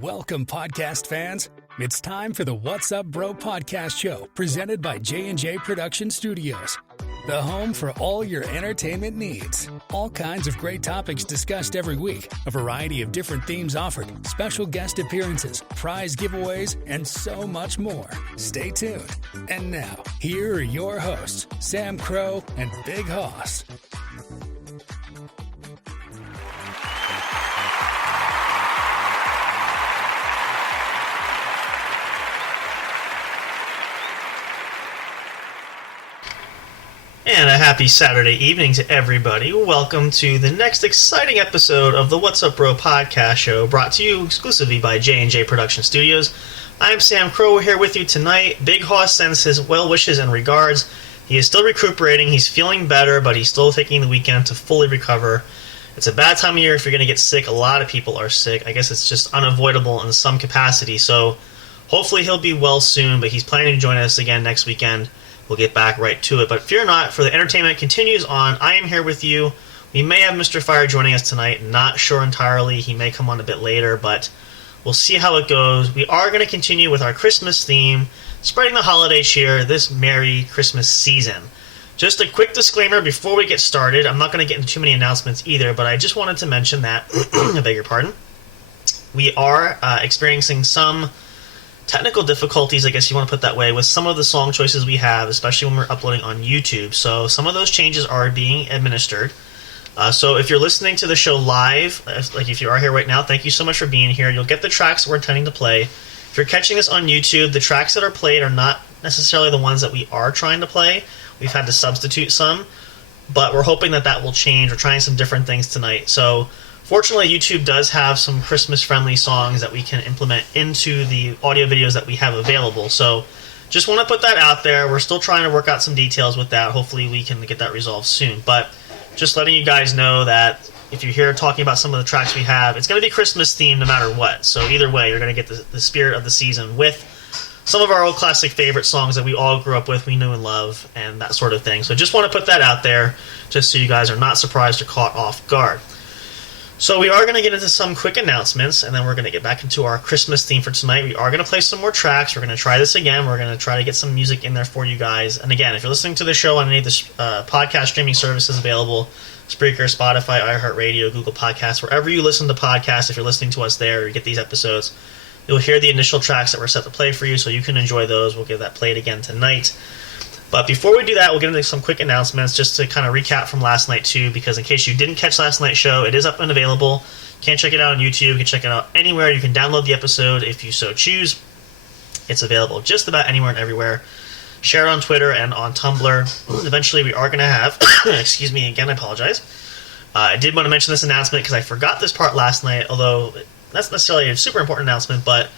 Welcome, podcast fans. It's time for the What's Up Bro podcast show presented by J&J Production Studios, the home for all your entertainment needs. All kinds of great topics discussed every week, a variety of different themes offered, special guest appearances, prize giveaways, and so much more. Stay tuned. And now, here are your hosts, Sam Crow and Big Hoss. And a happy Saturday evening to everybody. Welcome to the next exciting episode of the What's Up Bro podcast show, brought to you exclusively by J&J Production Studios. I'm Sam Crow. We're here with you tonight. Big Hoss sends his well wishes and regards. He is still recuperating. He's feeling better, but he's still taking the weekend to fully recover. It's a bad time of year if you're going to get sick. A lot of people are sick. I guess it's just unavoidable in some capacity. So hopefully he'll be well soon, but he's planning to join us again next weekend. We'll get back right to it. But fear not, for the entertainment continues on. I am here with you. We may have Mr. Fire joining us tonight. Not sure entirely. He may come on a bit later, but we'll see how it goes. We are going to continue with our Christmas theme, spreading the holiday cheer this Merry Christmas season. Just a quick disclaimer before we get started. I'm not going to get into too many announcements either, but I just wanted to mention that, I beg your pardon, we are experiencing some technical difficulties, I guess you want to put that way, with some of the song choices we have, especially when we're uploading on YouTube. So some of those changes are being administered. So if you're listening to the show live, like if you are here right now, thank you so much for being here. You'll get the tracks we're intending to play. If you're catching us on YouTube, the tracks that are played are not necessarily the ones that we are trying to play. We've had to substitute some, but we're hoping that that will change. We're trying some different things tonight. So fortunately, YouTube does have some Christmas-friendly songs that we can implement into the audio videos that we have available. So just want to put that out there. We're still trying to work out some details with that. Hopefully we can get that resolved soon. But just letting you guys know that if you're here talking about some of the tracks we have, it's going to be Christmas-themed no matter what. So either way, you're going to get the spirit of the season with some of our old classic favorite songs that we all grew up with, we knew and love, and that sort of thing. So just want to put that out there just so you guys are not surprised or caught off guard. So we are going to get into some quick announcements, and then we're going to get back into our Christmas theme for tonight. We are going to play some more tracks. We're going to try this again. We're going to try to get some music in there for you guys. And again, if you're listening to the show on any of the podcast streaming services available, Spreaker, Spotify, iHeartRadio, Google Podcasts, wherever you listen to podcasts, if you're listening to us there or you get these episodes, you'll hear the initial tracks that were set to play for you, so you can enjoy those. We'll get that played again tonight. But before we do that, we'll get into some quick announcements just to kind of recap from last night too, because in case you didn't catch last night's show, it is up and available. You can check it out on YouTube. You can check it out anywhere. You can download the episode if you so choose. It's available just about anywhere and everywhere. Share it on Twitter and on Tumblr. Eventually, we are going to have... excuse me again, I apologize. I did want to mention this announcement because I forgot this part last night, although that's necessarily a super important announcement, but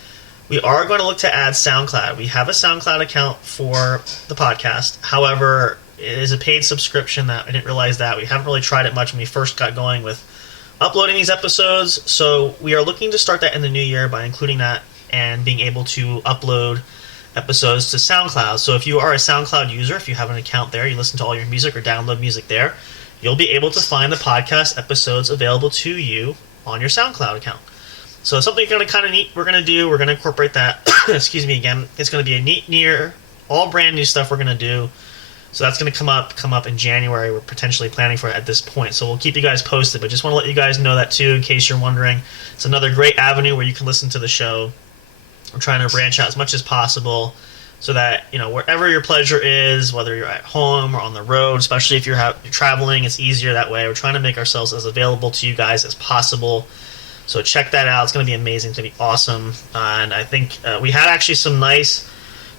we are going to look to add SoundCloud. We have a SoundCloud account for the podcast. However, it is a paid subscription. That I didn't realize that. We haven't really tried it much when we first got going with uploading these episodes. So we are looking to start that in the new year by including that and being able to upload episodes to SoundCloud. So if you are a SoundCloud user, if you have an account there, you listen to all your music or download music there, you'll be able to find the podcast episodes available to you on your SoundCloud account. So something kind of neat we're going to do, we're going to incorporate that, excuse me again, it's going to be a neat near, all brand new stuff we're going to do. So that's going to come up in January. We're potentially planning for it at this point. So we'll keep you guys posted, but just want to let you guys know that too, in case you're wondering. It's another great avenue where you can listen to the show. I'm trying to branch out as much as possible so that, you know, wherever your pleasure is, whether you're at home or on the road, especially if you're traveling, it's easier that way. We're trying to make ourselves as available to you guys as possible. So check that out. It's going to be amazing. It's going to be awesome. And I think we had actually some nice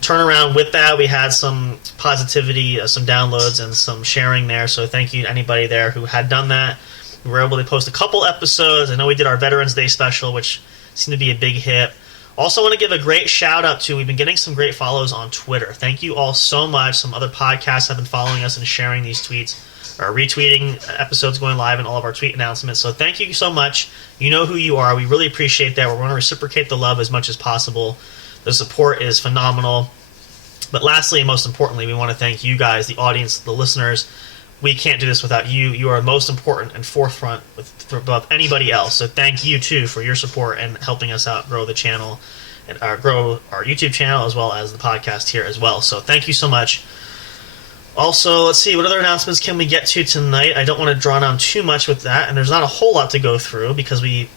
turnaround with that. We had some positivity, some downloads, and some sharing there. So thank you to anybody there who had done that. We were able to post a couple episodes. I know we did our Veterans Day special, which seemed to be a big hit. Also want to give a great shout out to, we've been getting some great follows on Twitter. Thank you all so much. Some other podcasts have been following us and sharing these tweets, or retweeting episodes going live and all of our tweet announcements. So thank you so much. You know who you are. We really appreciate that. We're going to reciprocate the love as much as possible. The support is phenomenal. But lastly, and most importantly, we want to thank you guys, the audience, the listeners. we can't do this without you. You are most important and forefront above anybody else. So thank you, too, for your support and helping us out grow the channel and grow our YouTube channel as well as the podcast here as well. So thank you so much. Also, let's see, what other announcements can we get to tonight? I don't want to draw down too much with that, and there's not a whole lot to go through because we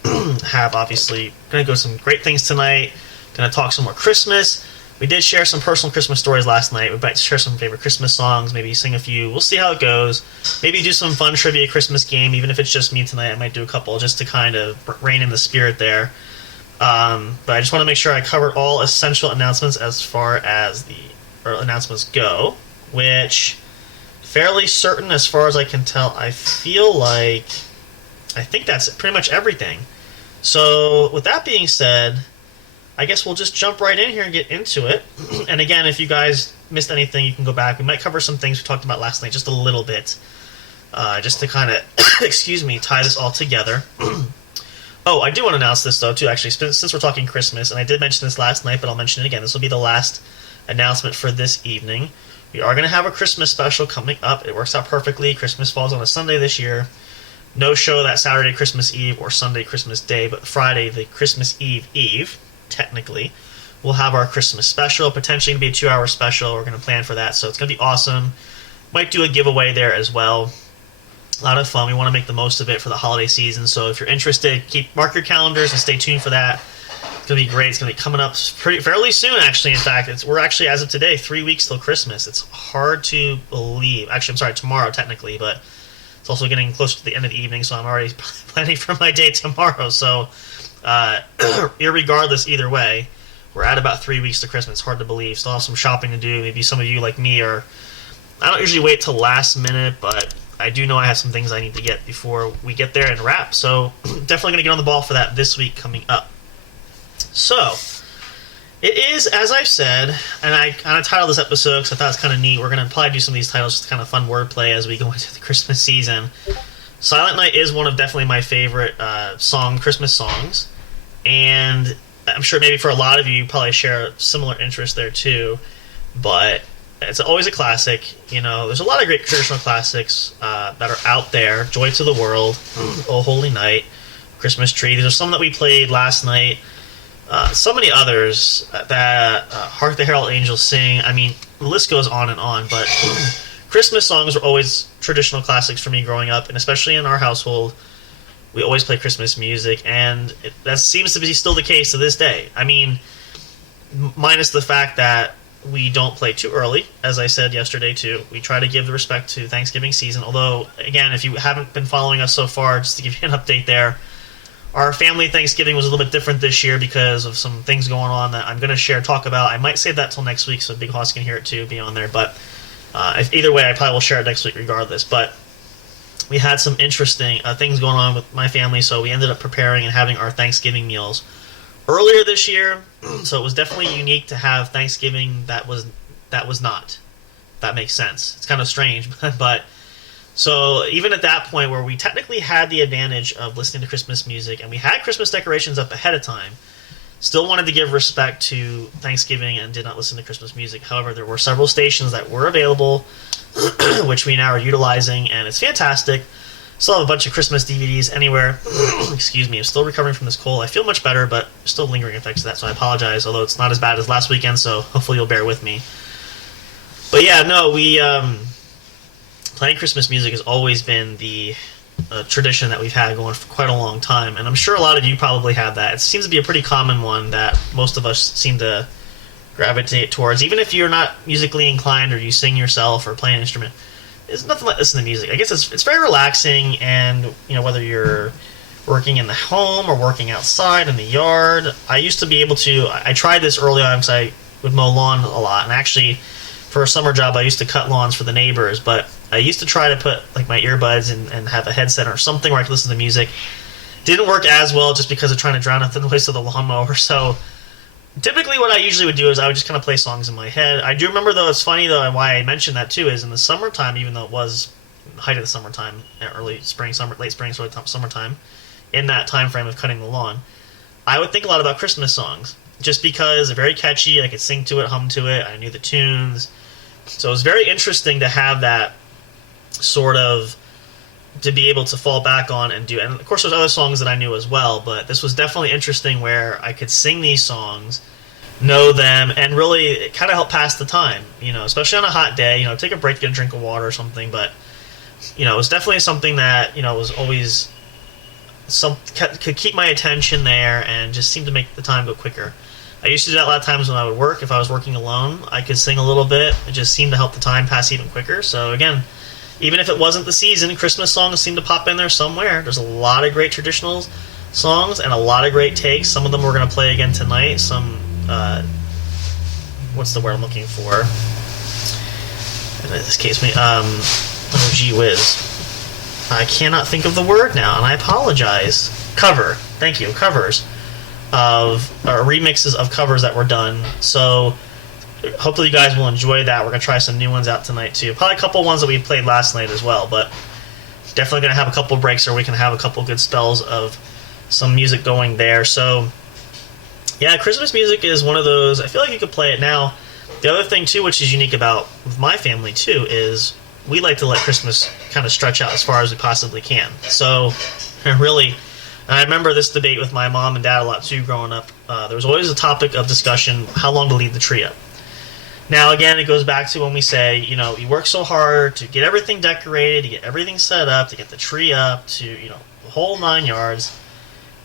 have, obviously, going to go some great things tonight. Going to talk some more Christmas. We did share some personal Christmas stories last night. We might share some favorite Christmas songs, maybe sing a few. We'll see how it goes. Maybe do some fun trivia Christmas game, even if it's just me tonight. I might do a couple just to kind of rein in the spirit there. But I just want to make sure I covered all essential announcements as far as the announcements go, which fairly certain as far as I can tell. I think that's pretty much everything. So with that being said, I guess we'll just jump right in here and get into it. And again, if you guys missed anything, you can go back. We might cover some things we talked about last night just a little bit, just to kind of, tie this all together. Oh, I do want to announce this, though, too, actually, since we're talking Christmas, and I did mention this last night, but I'll mention it again. This will be the last announcement for this evening. We are going to have a Christmas special coming up. It works out perfectly. Christmas falls on a Sunday this year. No show that Saturday, Christmas Eve, or Sunday, Christmas Day, but Friday, the Christmas Eve, technically. We'll have our Christmas special, potentially going to be a 2-hour special. We're going to plan for that, so it's going to be awesome. Might do a giveaway there as well. A lot of fun. We want to make the most of it for the holiday season, so if you're interested, mark your calendars and stay tuned for that. It's going to be great. It's going to be coming up fairly soon, actually. In fact, we're actually, as of today, 3 weeks till Christmas. It's hard to believe. Actually, I'm sorry, tomorrow, technically, but it's also getting closer to the end of the evening, so I'm already planning for my day tomorrow. So, irregardless, either way, we're at about 3 weeks to Christmas. It's hard to believe. Still have some shopping to do. Maybe some of you, like me, I don't usually wait till last minute, but I do know I have some things I need to get before we get there and wrap. So definitely going to get on the ball for that this week coming up. So it is, as I've said, and I kind of titled this episode because I thought it's kind of neat. We're going to probably do some of these titles, just kind of fun wordplay as we go into the Christmas season. Silent Night is one of definitely my favorite Christmas songs. And I'm sure maybe for a lot of you probably share a similar interest there too. But it's always a classic. There's a lot of great traditional classics that are out there. Joy to the World, Oh Holy Night, Christmas Tree. These are some that we played last night. So many others that Hark the Herald Angels Sing. I mean, the list goes on and on. But Christmas songs were always traditional classics for me growing up, and especially in our household, we always play Christmas music, and that seems to be still the case to this day. I mean, minus the fact that we don't play too early, as I said yesterday too. We try to give the respect to Thanksgiving season, although, again, if you haven't been following us so far, just to give you an update there, our family Thanksgiving was a little bit different this year because of some things going on that I'm going to talk about. I might save that till next week so Big Hoss can hear it too, be on there, but either way, I probably will share it next week regardless. But we had some interesting things going on with my family, so we ended up preparing and having our Thanksgiving meals earlier this year, so it was definitely unique to have Thanksgiving that was not. If that makes sense. It's kind of strange, but so even at that point where we technically had the advantage of listening to Christmas music and we had Christmas decorations up ahead of time, still wanted to give respect to Thanksgiving and did not listen to Christmas music. However, there were several stations that were available, which we now are utilizing, and it's fantastic. Still have a bunch of Christmas DVDs anywhere. Excuse me, I'm still recovering from this cold. I feel much better, but still lingering effects of that, so I apologize, although it's not as bad as last weekend, so hopefully you'll bear with me. But yeah, no, we playing Christmas music has always been the tradition that we've had going for quite a long time, and I'm sure a lot of you probably have that. It seems to be a pretty common one that most of us seem to gravitate towards, even if you're not musically inclined or you sing yourself or play an instrument. There's nothing like listening to music. I guess it's very relaxing, and whether you're working in the home or working outside in the yard. I used to be able to. I tried this early on because I would mow lawn a lot, and actually, for a summer job, I used to cut lawns for the neighbors. But I used to try to put my earbuds and have a headset or something where I could listen to music. Didn't work as well just because of trying to drown out the noise of the lawnmower. So typically what I usually would do is I would just kind of play songs in my head. I do remember, though, it's funny, though, and why I mentioned that, too, is in the summertime, even though it was the height of the summertime, early spring, late spring, sort of summertime, in that time frame of cutting the lawn, I would think a lot about Christmas songs, just because they're very catchy. I could sing to it, hum to it, I knew the tunes. So it was very interesting to have that sort of to be able to fall back on and do. And of course, there's other songs that I knew as well, but this was definitely interesting where I could sing these songs, know them, and really it kind of help pass the time, especially on a hot day, take a break, get a drink of water or something. But, it was definitely something that, was always could keep my attention there and just seemed to make the time go quicker. I used to do that a lot of times when I would work. If I was working alone, I could sing a little bit. It just seemed to help the time pass even quicker. So again, even if it wasn't the season, Christmas songs seem to pop in there somewhere. There's a lot of great traditional songs and a lot of great takes. Some of them we're going to play again tonight. Some, what's the word I'm looking for? This case me. Oh, gee whiz. I cannot think of the word now, and I apologize. Cover. Thank you. Covers of remixes of covers that were done. So hopefully you guys will enjoy that. We're going to try some new ones out tonight too. Probably a couple ones that we played last night as well, but definitely going to have a couple breaks where we can have a couple good spells of some music going there. So yeah, Christmas music is one of those, I feel like you could play it now. The other thing too, which is unique about my family too, is we like to let Christmas kind of stretch out as far as we possibly can. So really, and I remember this debate with my mom and dad a lot too growing up. There was always a topic of discussion, how long to leave the tree up. Now, again, it goes back to when we say, you work so hard to get everything decorated, to get everything set up, to get the tree up, to, the whole 9 yards.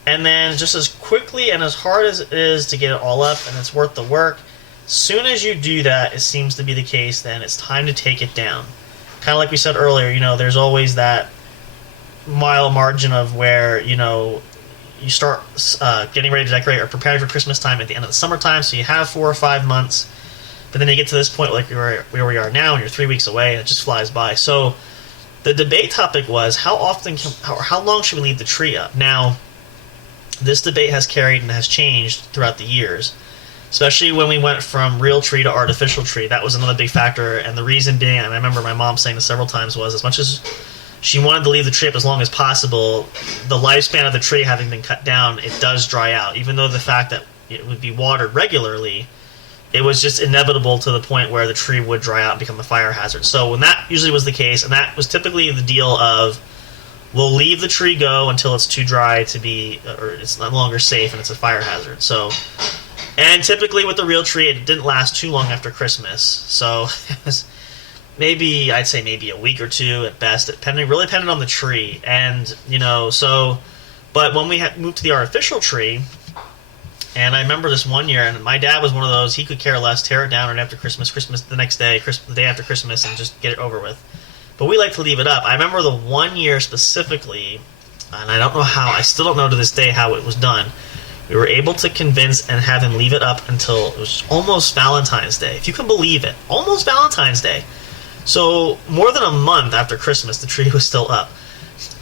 And then just as quickly and as hard as it is to get it all up, and it's worth the work, as soon as you do that, it seems to be the case, then it's time to take it down. Kind of like we said earlier, there's always that mile margin of where, you start getting ready to decorate or preparing for Christmas time at the end of the summertime, so you have 4 or 5 months. But then you get to this point like where we are now, and you're 3 weeks away, and it just flies by. So the debate topic was how long should we leave the tree up? Now, this debate has carried and has changed throughout the years, especially when we went from real tree to artificial tree. That was another big factor, and the reason being, and I remember my mom saying this several times, was as much as she wanted to leave the tree up as long as possible, the lifespan of the tree having been cut down, it does dry out. Even though the fact that it would be watered regularly, it was just inevitable to the point where the tree would dry out and become a fire hazard. So when that usually was the case, and that was typically the deal of, we'll leave the tree go until it's too dry to be, or it's no longer safe and it's a fire hazard. So, and typically with the real tree, it didn't last too long after Christmas. So it was I'd say maybe a week or two at best, really depended on the tree. And, but when we had moved to the artificial tree, and I remember this one year, and my dad was one of those, he could care less, tear it down right after Christmas the next day, the day after Christmas, and just get it over with. But we like to leave it up. I remember the one year specifically, and I don't know how, I still don't know to this day how it was done. We were able to convince and have him leave it up until it was almost Valentine's Day. If you can believe it, almost Valentine's Day. So more than a month after Christmas, the tree was still up.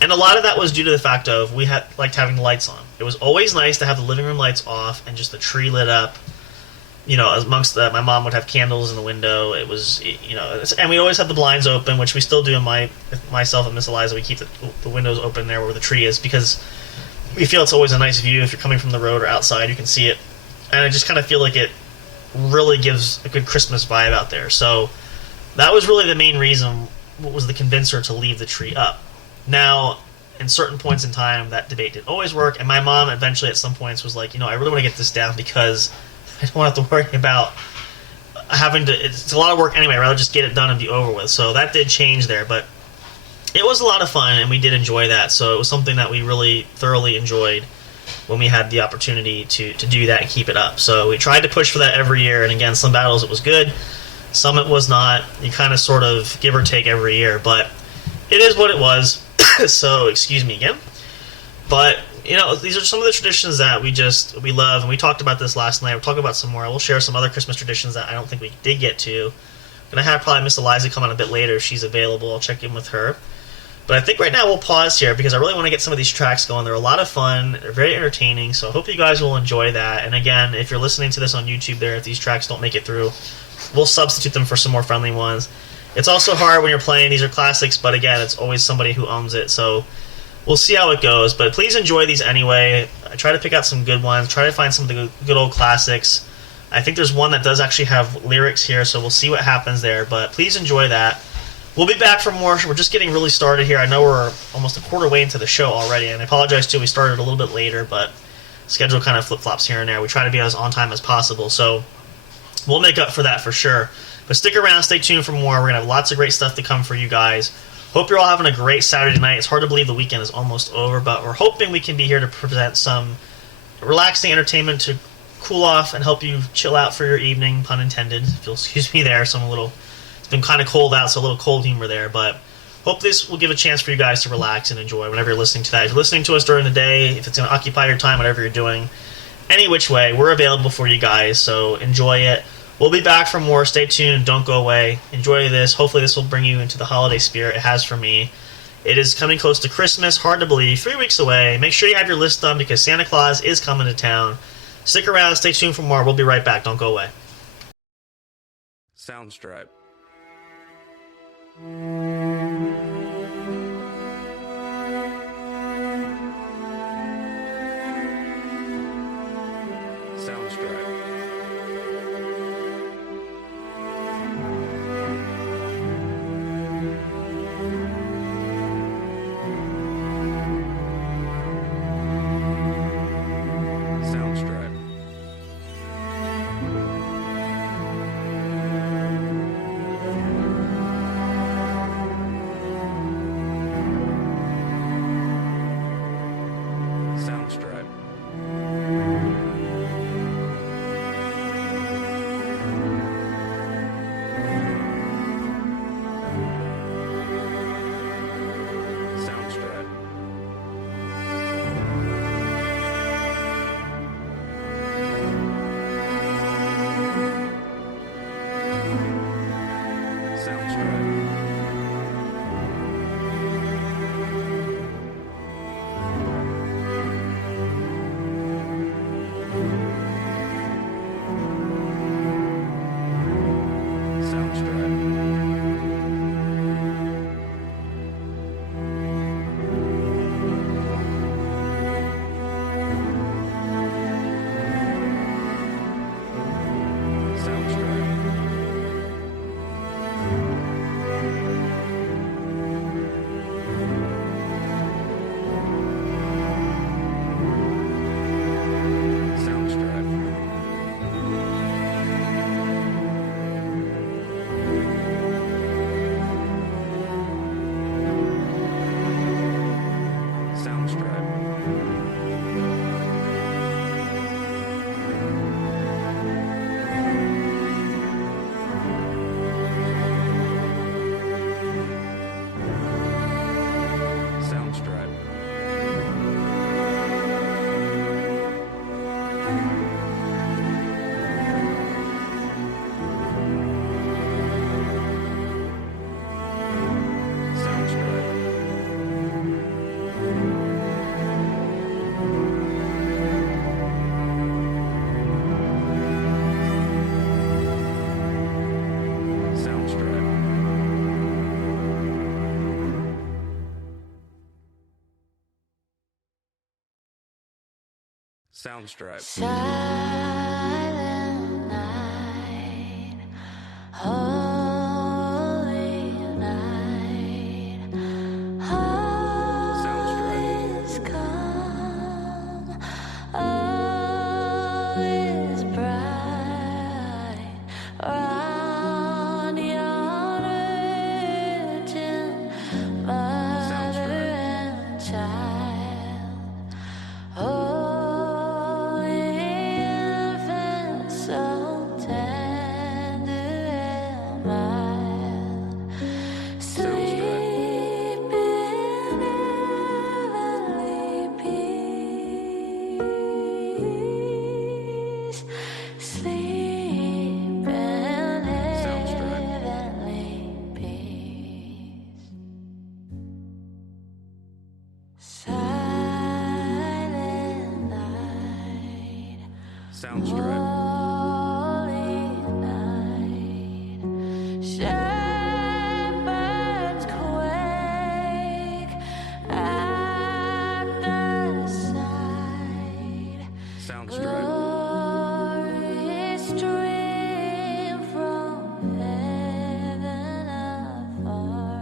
And a lot of that was due to the fact of we liked having the lights on. It was always nice to have the living room lights off and just the tree lit up. Amongst that, my mom would have candles in the window. It was, and we always had the blinds open, which we still do myself and Miss Eliza. We keep the windows open there where the tree is because we feel it's always a nice view. If you're coming from the road or outside, you can see it. And I just kind of feel like it really gives a good Christmas vibe out there. So that was really the main reason, what was the convincer to leave the tree up. Now, in certain points in time, that debate didn't always work, and my mom eventually at some points was like, I really want to get this down because I don't have to worry about having to, it's a lot of work anyway, I'd rather just get it done and be over with. So that did change there, but it was a lot of fun, and we did enjoy that, so it was something that we really thoroughly enjoyed when we had the opportunity to do that and keep it up. So we tried to push for that every year, and again, some battles it was good, some it was not. You kind of sort of give or take every year, but it is what it was. So, excuse me again. But, these are some of the traditions that we love, and we talked about this last night. We'll talk about some more. We'll share some other Christmas traditions that I don't think we did get to. I'm going to have probably Miss Eliza come on a bit later if she's available. I'll check in with her. But I think right now we'll pause here because I really want to get some of these tracks going. They're a lot of fun. They're very entertaining, so I hope you guys will enjoy that. And again, if you're listening to this on YouTube there, if these tracks don't make it through, we'll substitute them for some more friendly ones. It's also hard when you're playing. These are classics, but again, it's always somebody who owns it, so we'll see how it goes. But please enjoy these anyway. I try to pick out some good ones, try to find some of the good old classics. I think there's one that does actually have lyrics here, so we'll see what happens there, but please enjoy that. We'll be back for more. We're just getting really started here. I know we're almost a quarter way into the show already, and I apologize too. We started a little bit later, but schedule kind of flip-flops here and there. We try to be as on time as possible, so we'll make up for that for sure. But stick around, stay tuned for more. We're going to have lots of great stuff to come for you guys. Hope you're all having a great Saturday night. It's hard to believe the weekend is almost over, but we're hoping we can be here to present some relaxing entertainment to cool off and help you chill out for your evening, pun intended. If you'll excuse me there, it's been kind of cold out, so a little cold humor there, but hope this will give a chance for you guys to relax and enjoy whenever you're listening to that. If you're listening to us during the day, if it's going to occupy your time, whatever you're doing, any which way, we're available for you guys, so enjoy it. We'll be back for more. Stay tuned. Don't go away. Enjoy this. Hopefully this will bring you into the holiday spirit. It has for me. It is coming close to Christmas. Hard to believe. 3 weeks away. Make sure you have your list done because Santa Claus is coming to town. Stick around. Stay tuned for more. We'll be right back. Don't go away. Soundstripe. Soundstripe. Soundstripe. Soundstripe. Soundstripe. Soundstripe. Soundstripe. Soundstripe. Soundstripe. Soundstripe. Soundstripe. Soundstripe. Soundstripe. Soundstripe. Silent night, holy night, all is calm, all is bright, round your virgin mother and child. Oh, infant, so tender and mild, sleep in heavenly peace, sleep in heavenly peace. Silent night, Soundstripe. holy night, shepherds quake at the sight. Soundstripe. Glory stream from heaven afar.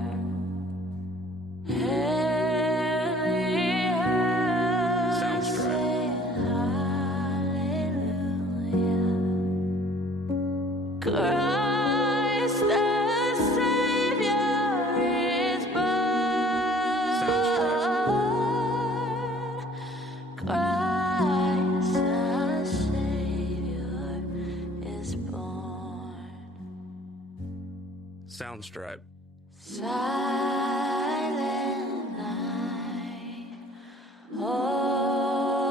Christ the Savior is Sounds born. Christ the Savior is born. Soundstripe. Silent night, holy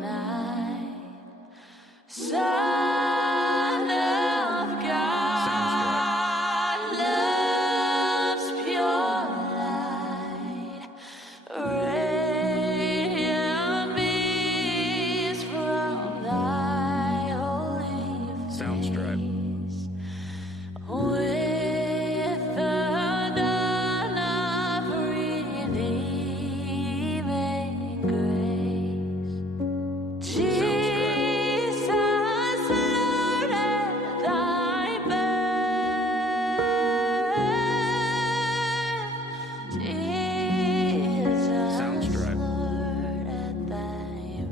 night, Son of God, love's pure light, radiant beams from thy holy Soundstripe. face. With the dawn of redeeming grace, Jesus, Lord, at thy birth. Jesus, Soundstripe. Lord, at thy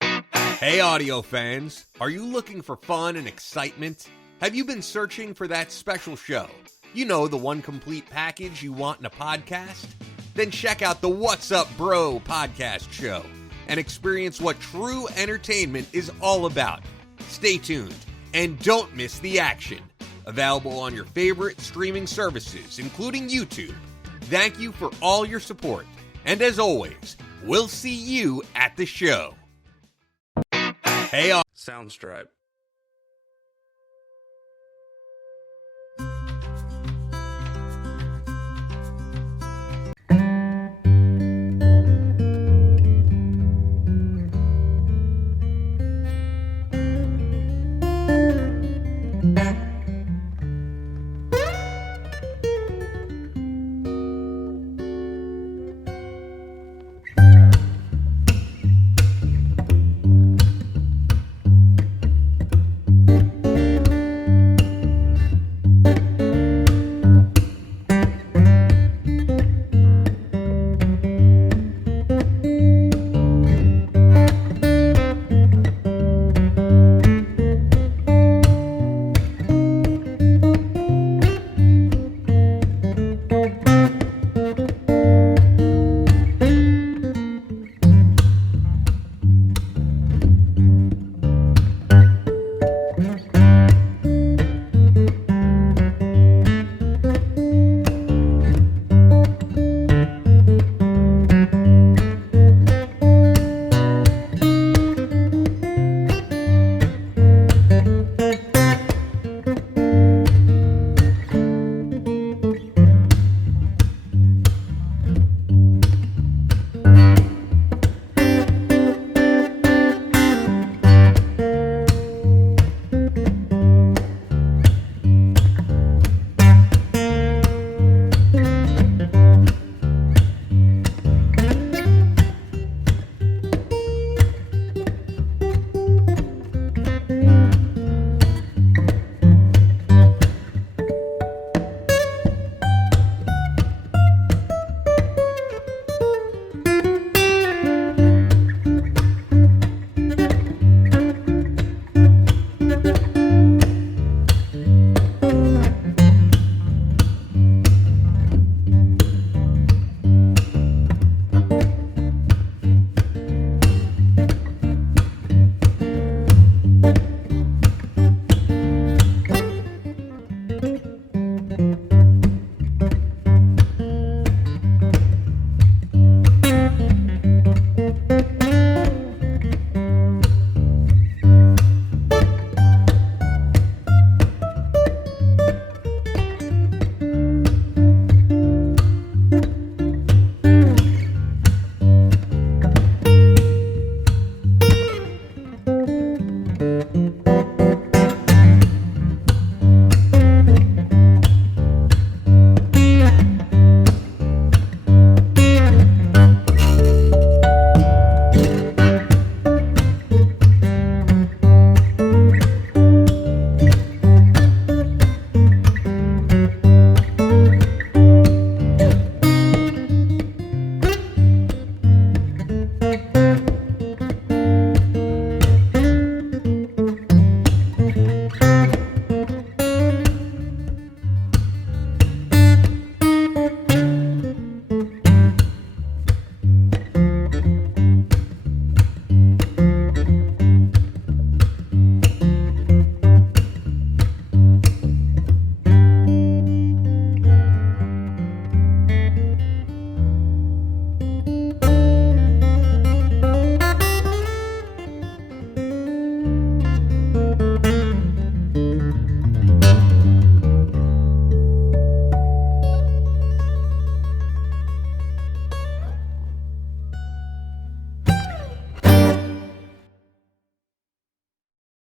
birth. Hey, audio fans, are you looking for fun and excitement? Have you been searching for that special show? You know, the one complete package you want in a podcast? Then check out the What's Up Bro podcast show and experience what true entertainment is all about. Stay tuned and don't miss the action. Available on your favorite streaming services, including YouTube. Thank you for all your support. And as always, we'll see you at the show. Hey, Soundstripe.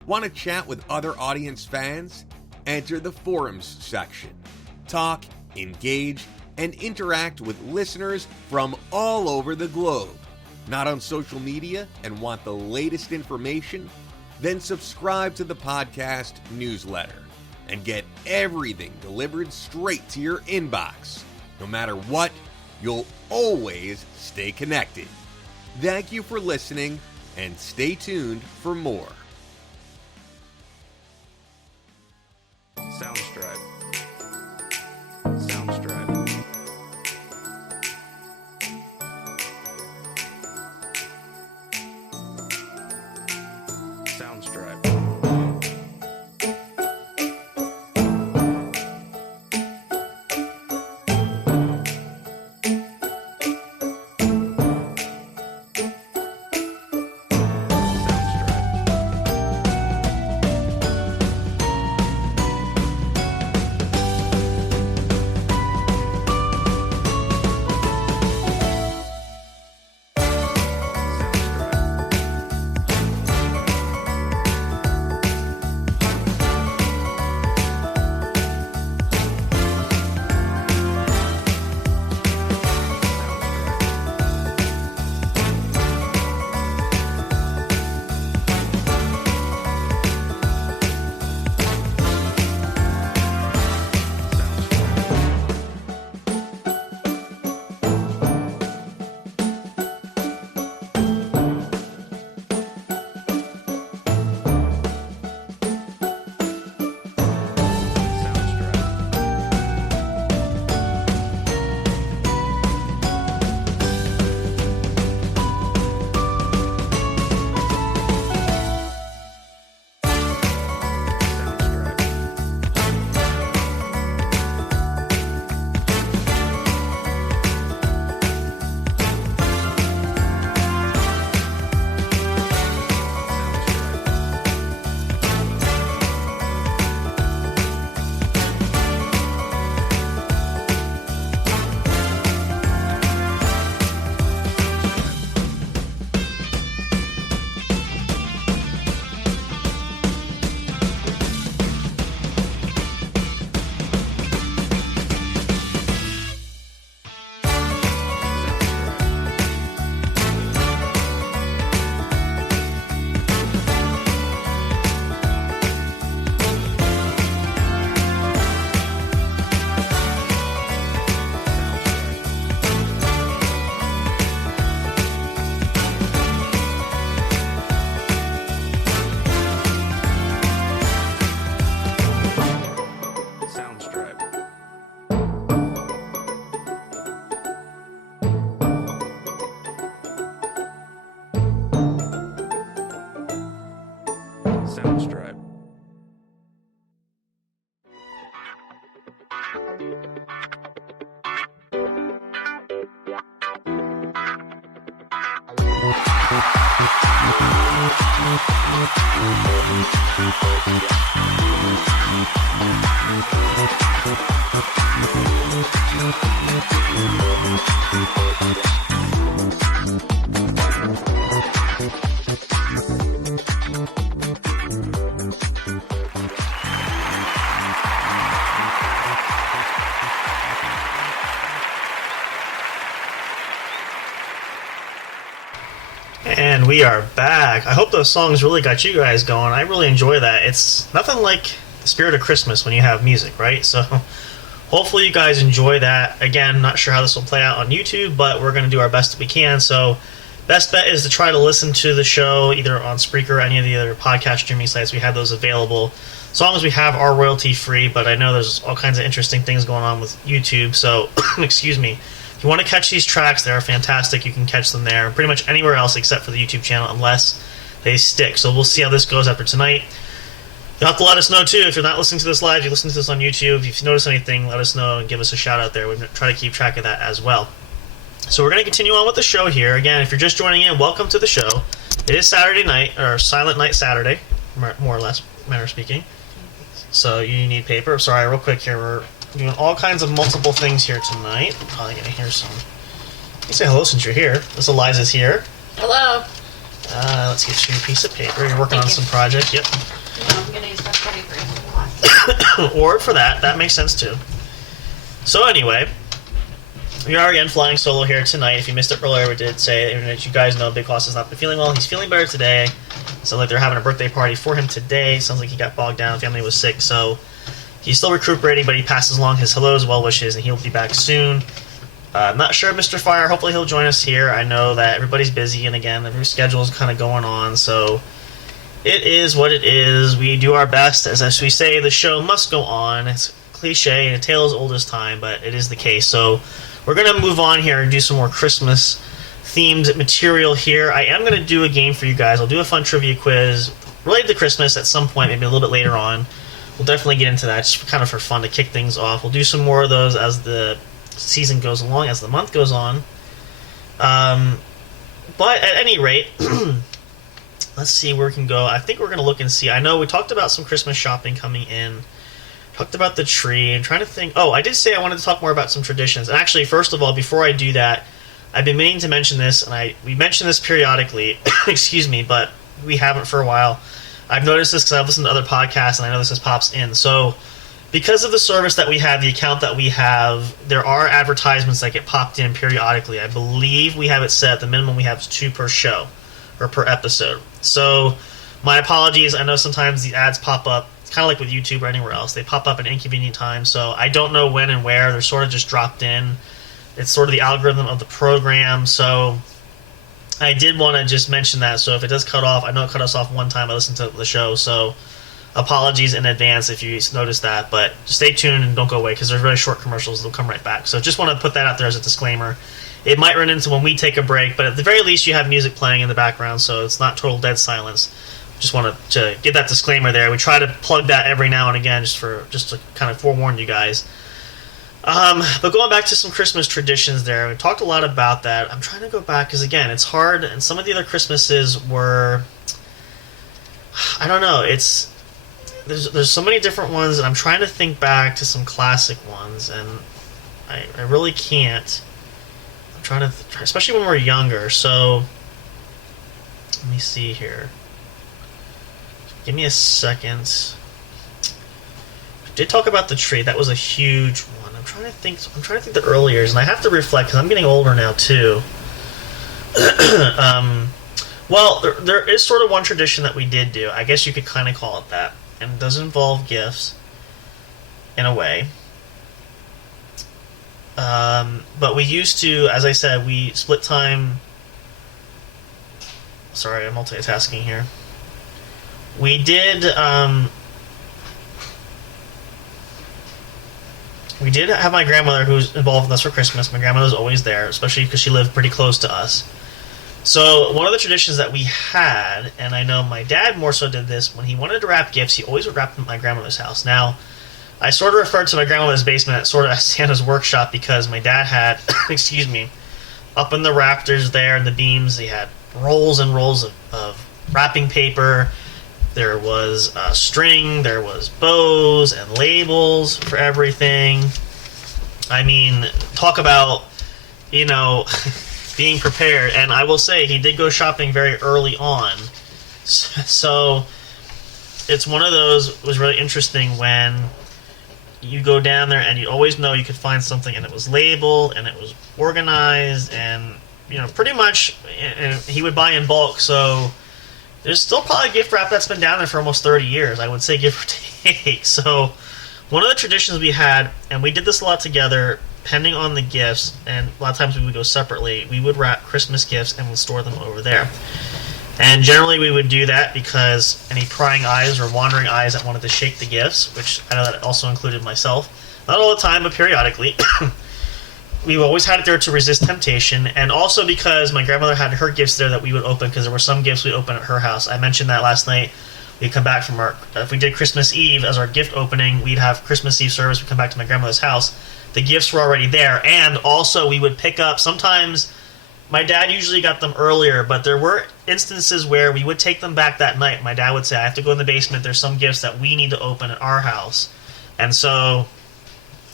Want to chat with other audience fans? Enter the forums section. Talk, engage, and interact with listeners from all over the globe. Not on social media and want the latest information? Then subscribe to the podcast newsletter and get everything delivered straight to your inbox. No matter what, you'll always stay connected. Thank you for listening, and stay tuned for more. Soundstripe. Soundstripe. Soundstripe. Soundstripe. And we are back. I hope those songs really got you guys going. I really enjoy that. It's nothing like the spirit of Christmas when you have music, right? So hopefully you guys enjoy that. Again, not sure how this will play out on YouTube, but we're going to do our best that we can. So best bet is to try to listen to the show either on Spreaker or any of the other podcast streaming sites. We have those available. As long as we have our royalty free, but I know there's all kinds of interesting things going on with YouTube. So, excuse me. If you want to catch these tracks, they are fantastic. You can catch them there pretty much anywhere else except for the YouTube channel unless they stick. So we'll see how this goes after tonight. You'll have to let us know too. If you're not listening to this live, you listen to this on YouTube. If you notice anything, let us know and give us a shout out there. We're going to try to keep track of that as well. So we're going to continue on with the show here. Again, if you're just joining in, welcome to the show. It is Saturday night, or Silent Night Saturday, more or less, manner of speaking. So you need paper. Sorry, real quick here. We're doing all kinds of multiple things here tonight. I'm probably going to hear some. You say hello since you're here. This Eliza's here. Hello. Let's get you a piece of paper. You're working on some project. Yep. I'm going to use that 23. Or for that makes sense too. So anyway, we are again flying solo here tonight. If you missed it earlier, we did say, as you guys know, Big Boss has not been feeling well. He's feeling better today. Sounds like they're having a birthday party for him today. Sounds like he got bogged down. Family was sick, so he's still recuperating, but he passes along his hellos, well wishes, and he'll be back soon. I'm not sure, Mr. Fire. Hopefully he'll join us here. I know that everybody's busy, and again, every schedule is kind of going on, so it is what it is. We do our best. As we say, the show must go on. It's cliche and a tale as old as time, but it is the case. So we're going to move on here and do some more Christmas-themed material here. I am going to do a game for you guys. I'll do a fun trivia quiz related to Christmas at some point, maybe a little bit later on. We'll definitely get into that, just kind of for fun to kick things off. We'll do some more of those as the season goes along, as the month goes on. But at any rate, let's see where we can go. I think we're going to look and see. I know we talked about some Christmas shopping coming in. Talked about the tree. I'm trying to think. Oh, I did say I wanted to talk more about some traditions. And actually, first of all, before I do that, I've been meaning to mention this, and we mention this periodically, excuse me, but we haven't for a while. I've noticed this because I've listened to other podcasts, and I know this just pops in. So, because of the service that we have, the account that we have, there are advertisements that get popped in periodically. I believe we have it set, the minimum we have is 2 per show, or per episode. So, my apologies. I know sometimes the ads pop up. It's kind of like with YouTube or anywhere else. They pop up at inconvenient times, so I don't know when and where. They're sort of just dropped in. It's sort of the algorithm of the program, so I did want to just mention that. So if it does cut off, I know it cut us off one time I listened to the show, so apologies in advance if you noticed that, but just stay tuned and don't go away because they're very short commercials. They'll come right back. So just want to put that out there as a disclaimer. It might run into when we take a break, but at the very least you have music playing in the background, so it's not total dead silence. Just wanted to give that disclaimer there. We try to plug that every now and again just to kind of forewarn you guys. But going back to some Christmas traditions there, we talked a lot about that. I'm trying to go back because, again, it's hard, and some of the other Christmases were, I don't know, there's so many different ones, and I'm trying to think back to some classic ones, and I really can't. I'm trying to, especially when we're younger, so let me see here. Give me a second. We did talk about the tree. That was a huge one. I'm trying to think the early years, and I have to reflect because I'm getting older now too. Well, there is sort of one tradition that we did do. I guess you could kind of call it that, and it does involve gifts in a way. But we used to, as I said, we split time. Sorry, I'm multitasking here. We did have my grandmother who's involved with us for Christmas. My grandmother's always there, especially because she lived pretty close to us. So one of the traditions that we had, and I know my dad more so did this, when he wanted to wrap gifts, he always would wrap them at my grandmother's house. Now, I sort of referred to my grandmother's basement as sort of as Santa's workshop because my dad had, excuse me, up in the rafters there and the beams, he had rolls and rolls of wrapping paper. There was string, there was bows and labels for everything. I mean, talk about, being prepared. And I will say, he did go shopping very early on. So, it's one of those, it was really interesting when you go down there and you always know you could find something and it was labeled and it was organized and, pretty much, and he would buy in bulk, so there's still probably a gift wrap that's been down there for almost 30 years, I would say, give or take. So, one of the traditions we had, and we did this a lot together, depending on the gifts, and a lot of times we would go separately, we would wrap Christmas gifts and we'd store them over there. And generally we would do that because any prying eyes or wandering eyes that wanted to shake the gifts, which I know that also included myself, not all the time, but periodically, we've always had it there to resist temptation, and also because my grandmother had her gifts there that we would open, because there were some gifts we'd open at her house. I mentioned that last night. We'd come back from if we did Christmas Eve as our gift opening, we'd have Christmas Eve service, we'd come back to my grandmother's house. The gifts were already there, and also we would pick up, sometimes, my dad usually got them earlier, but there were instances where we would take them back that night. My dad would say, I have to go in the basement, there's some gifts that we need to open at our house. And so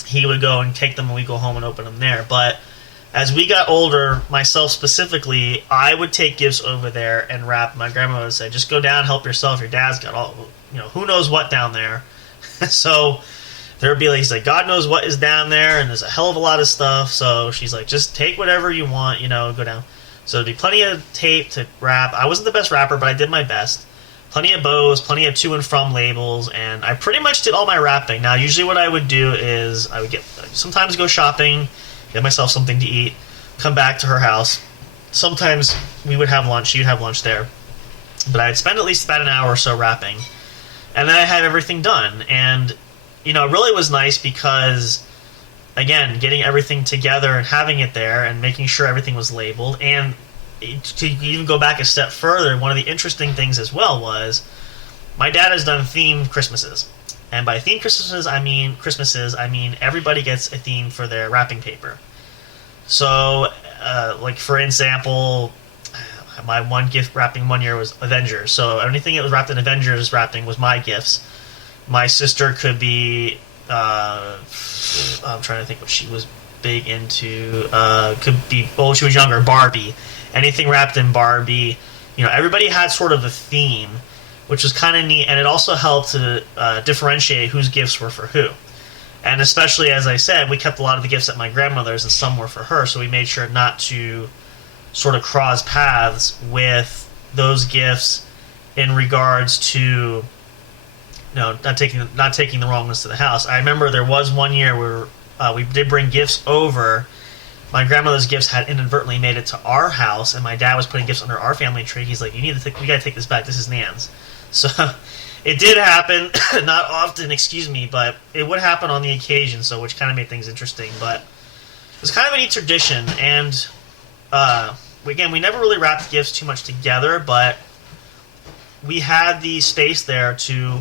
he would go and take them and we'd go home and open them there. But as we got older, myself specifically, I would take gifts over there and wrap. My grandma would say, just go down, help yourself. Your dad's got all, who knows what down there. So there would be like, he's like, God knows what is down there, and there's a hell of a lot of stuff. So she's like, just take whatever you want, go down. So there'd be plenty of tape to wrap. I wasn't the best wrapper, but I did my best. Plenty of bows, plenty of to and from labels, and I pretty much did all my wrapping. Now, usually what I would do is I would sometimes go shopping, get myself something to eat, come back to her house. Sometimes we would have lunch, she'd have lunch there. But I'd spend at least about an hour or so wrapping. And then I had everything done. And, it really was nice because, again, getting everything together and having it there and making sure everything was labeled. And to even go back a step further, one of the interesting things as well was my dad has done themed Christmases. And by themed Christmases, I mean everybody gets a theme for their wrapping paper. So, like for example, my one gift wrapping one year was Avengers. So anything that was wrapped in Avengers wrapping was my gifts. My sister could be, I'm trying to think what she was big into. Could be, well, she was younger, Barbie. Anything wrapped in Barbie. Everybody had sort of a theme, which was kind of neat, and it also helped to differentiate whose gifts were for who. And especially, as I said, we kept a lot of the gifts at my grandmother's, and some were for her, so we made sure not to sort of cross paths with those gifts in regards to, not taking the wrongness to the house. I remember there was one year where we did bring gifts over. My grandmother's gifts had inadvertently made it to our house, and my dad was putting gifts under our family tree. He's like, we gotta take this back. This is Nan's. So it did happen, not often, but it would happen on the occasion, so which kind of made things interesting. But it was kind of a neat tradition, and again, we never really wrapped gifts too much together, but we had the space there to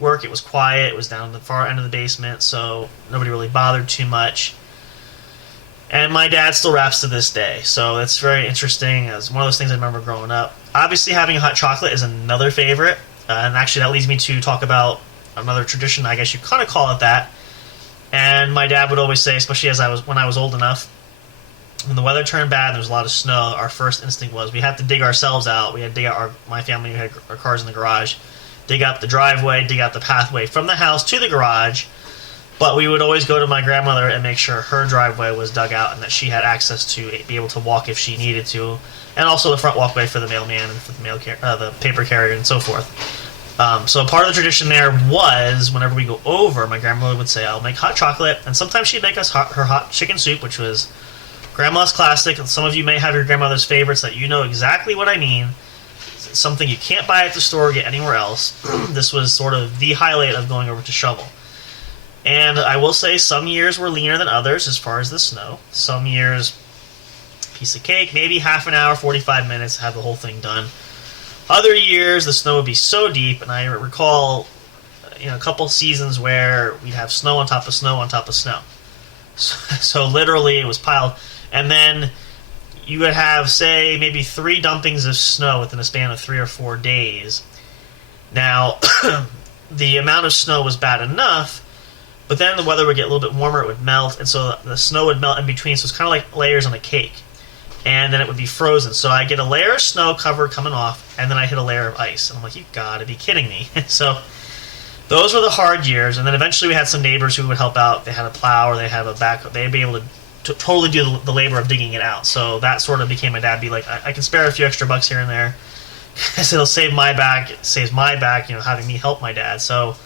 work. It was quiet. It was down the far end of the basement, so nobody really bothered too much. And my dad still wraps to this day, so that's very interesting. It's one of those things I remember growing up. Obviously, having hot chocolate is another favorite, and actually that leads me to talk about another tradition, I guess you kind of call it that. And my dad would always say, especially when I was old enough, when the weather turned bad and there was a lot of snow, our first instinct was we had to dig ourselves out. We had to dig out my family, we had our cars in the garage, dig out the driveway, dig out the pathway from the house to the garage. But we would always go to my grandmother and make sure her driveway was dug out and that she had access to be able to walk if she needed to, and also the front walkway for the mailman and for the paper carrier and so forth. So part of the tradition there was whenever we go over, my grandmother would say, "I'll make hot chocolate," and sometimes she'd make us her hot chicken soup, which was grandma's classic. And some of you may have your grandmother's favorites that you know exactly what I mean. It's something you can't buy at the store or get anywhere else. This was sort of the highlight of going over to shovel. And I will say some years were leaner than others as far as the snow. Some years, piece of cake, maybe half an hour, 45 minutes to have the whole thing done. Other years, the snow would be so deep, and I recall a couple seasons where we'd have snow on top of snow on top of snow. So literally it was piled. And then you would have, say, maybe 3 dumpings of snow within a span of 3 or 4 days. Now, the amount of snow was bad enough, but then the weather would get a little bit warmer, it would melt, and so the snow would melt in between, so it's kind of like layers on a cake. And then it would be frozen. So I get a layer of snow covered coming off, and then I hit a layer of ice. And I'm like, you gotta be kidding me. So those were the hard years, and then eventually we had some neighbors who would help out. They had a plow, or they had a backhoe. They'd be able to totally do the labor of digging it out. So that sort of became my dad be like, I can spare a few extra bucks here and there. So it'll save my back, it saves my back, having me help my dad. So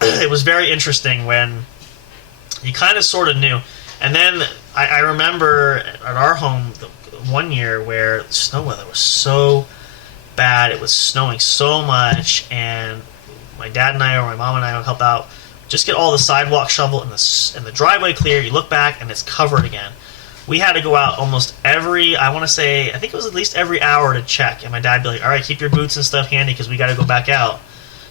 it was very interesting when you kind of sort of knew. And then I remember at our home one year where the snow weather was so bad, it was snowing so much, and my dad and I, or my mom and I, would help out, just get all the sidewalk shovel and the driveway clear. You look back and it's covered again. We had to go out almost I think it was at least every hour to check. And my dad would be like, all right, keep your boots and stuff handy because we got to go back out.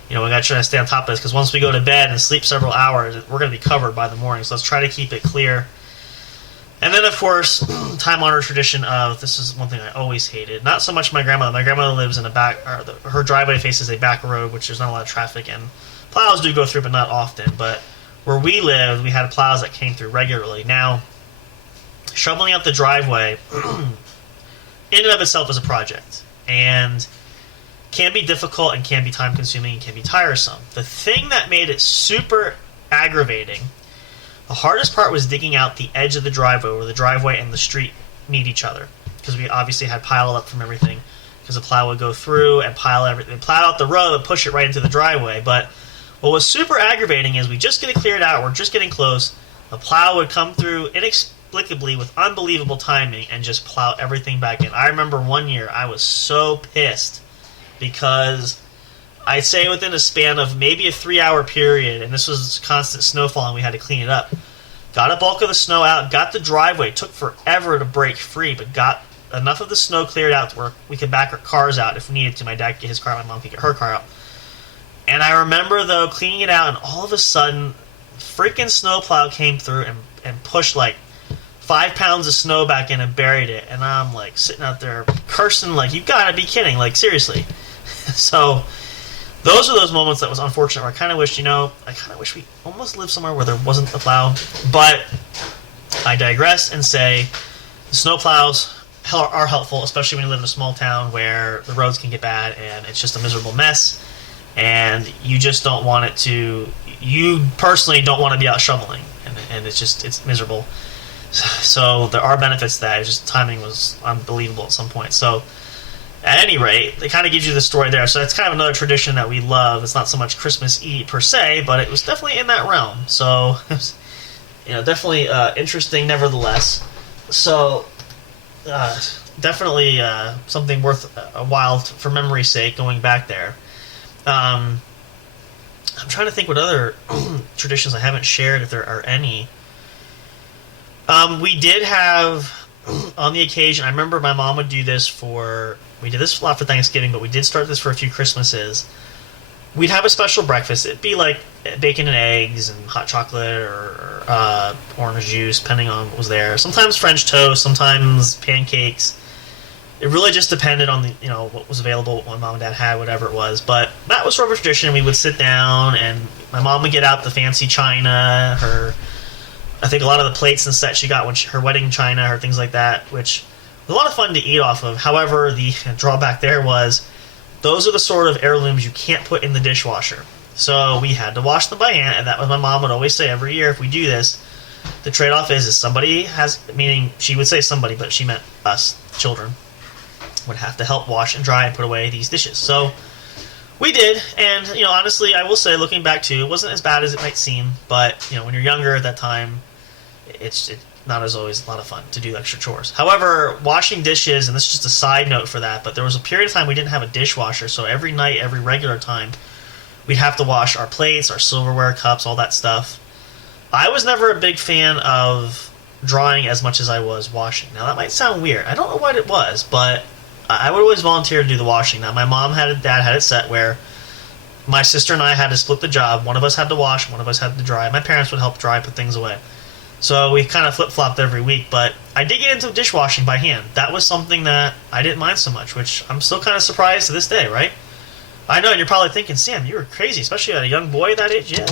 We got to try to stay on top of this because once we go to bed and sleep several hours, we're going to be covered by the morning. So let's try to keep it clear. And then, of course, time-honored tradition of, this is one thing I always hated. Not so much my grandmother. My grandmother lives in her driveway faces a back road, which there's not a lot of traffic, and plows do go through, but not often. But where we lived, we had plows that came through regularly. Now, shoveling out the driveway in and of itself is a project, and can be difficult and can be time consuming and can be tiresome. The thing that made it super aggravating, the hardest part was digging out the edge of the driveway where the driveway and the street meet each other, because we obviously had piled up from everything, because the plow would go through and pile everything, plow out the road and push it right into the driveway. But what was super aggravating is we just get it cleared out, we're just getting close, the plow would come through inexplicably with unbelievable timing and just plow everything back in. I remember one year I was so pissed because I'd say within a span of maybe a 3-hour period, and this was constant snowfall and we had to clean it up, got a bulk of the snow out, got the driveway, took forever to break free, but got enough of the snow cleared out to where we could back our cars out if we needed to. My dad could get his car, my mom could get her car out. And I remember, though, cleaning it out, and all of a sudden, freaking snowplow came through and pushed like 5 pounds of snow back in and buried it. And I'm like sitting out there cursing, like, you gotta be kidding, like, seriously. So those are those moments that was unfortunate where I kind of wish, we almost lived somewhere where there wasn't a plow. But I digress and say the snow plows are helpful, especially when you live in a small town where the roads can get bad and it's just a miserable mess. And you just don't want it to, you personally don't want to be out shoveling. And it's miserable. So there are benefits to that. It's just timing was unbelievable at some point. So at any rate, it kind of gives you the story there. So that's kind of another tradition that we love. It's not so much Christmas Eve per se, but it was definitely in that realm. So it was, definitely interesting nevertheless. So definitely something worth a while for memory's sake going back there. I'm trying to think what other traditions I haven't shared, if there are any. We did have, on the occasion, I remember my mom would do this we did this a lot for Thanksgiving, but we did start this for a few Christmases. We'd have a special breakfast. It'd be like bacon and eggs and hot chocolate or orange juice, depending on what was there. Sometimes French toast, sometimes pancakes. It really just depended on what was available, what my mom and dad had, whatever it was. But that was sort of a tradition. We would sit down, and my mom would get out the fancy china, I think a lot of the plates and sets she got when her wedding china, her things like that, which was a lot of fun to eat off of. However, the drawback there was those are the sort of heirlooms you can't put in the dishwasher. So we had to wash them by hand, and that was my mom would always say every year if we do this, the trade-off is somebody has, meaning she would say somebody, but she meant us, children, would have to help wash and dry and put away these dishes. So we did, and honestly, I will say, looking back too, it wasn't as bad as it might seem. But when you're younger at that time, it's not as always a lot of fun to do extra chores. However, washing dishes, and this is just a side note for that, but there was a period of time we didn't have a dishwasher, so every night, every regular time, we'd have to wash our plates, our silverware, cups, all that stuff. I was never a big fan of drying as much as I was washing. Now, that might sound weird. I don't know what it was, but I would always volunteer to do the washing. Now, my mom dad had it set where my sister and I had to split the job. One of us had to wash, one of us had to dry. My parents would help dry, put things away. So we kind of flip-flopped every week. But I did get into dishwashing by hand. That was something that I didn't mind so much, which I'm still kind of surprised to this day, right? I know, and you're probably thinking, Sam, you were crazy, especially at a young boy that age. Yeah,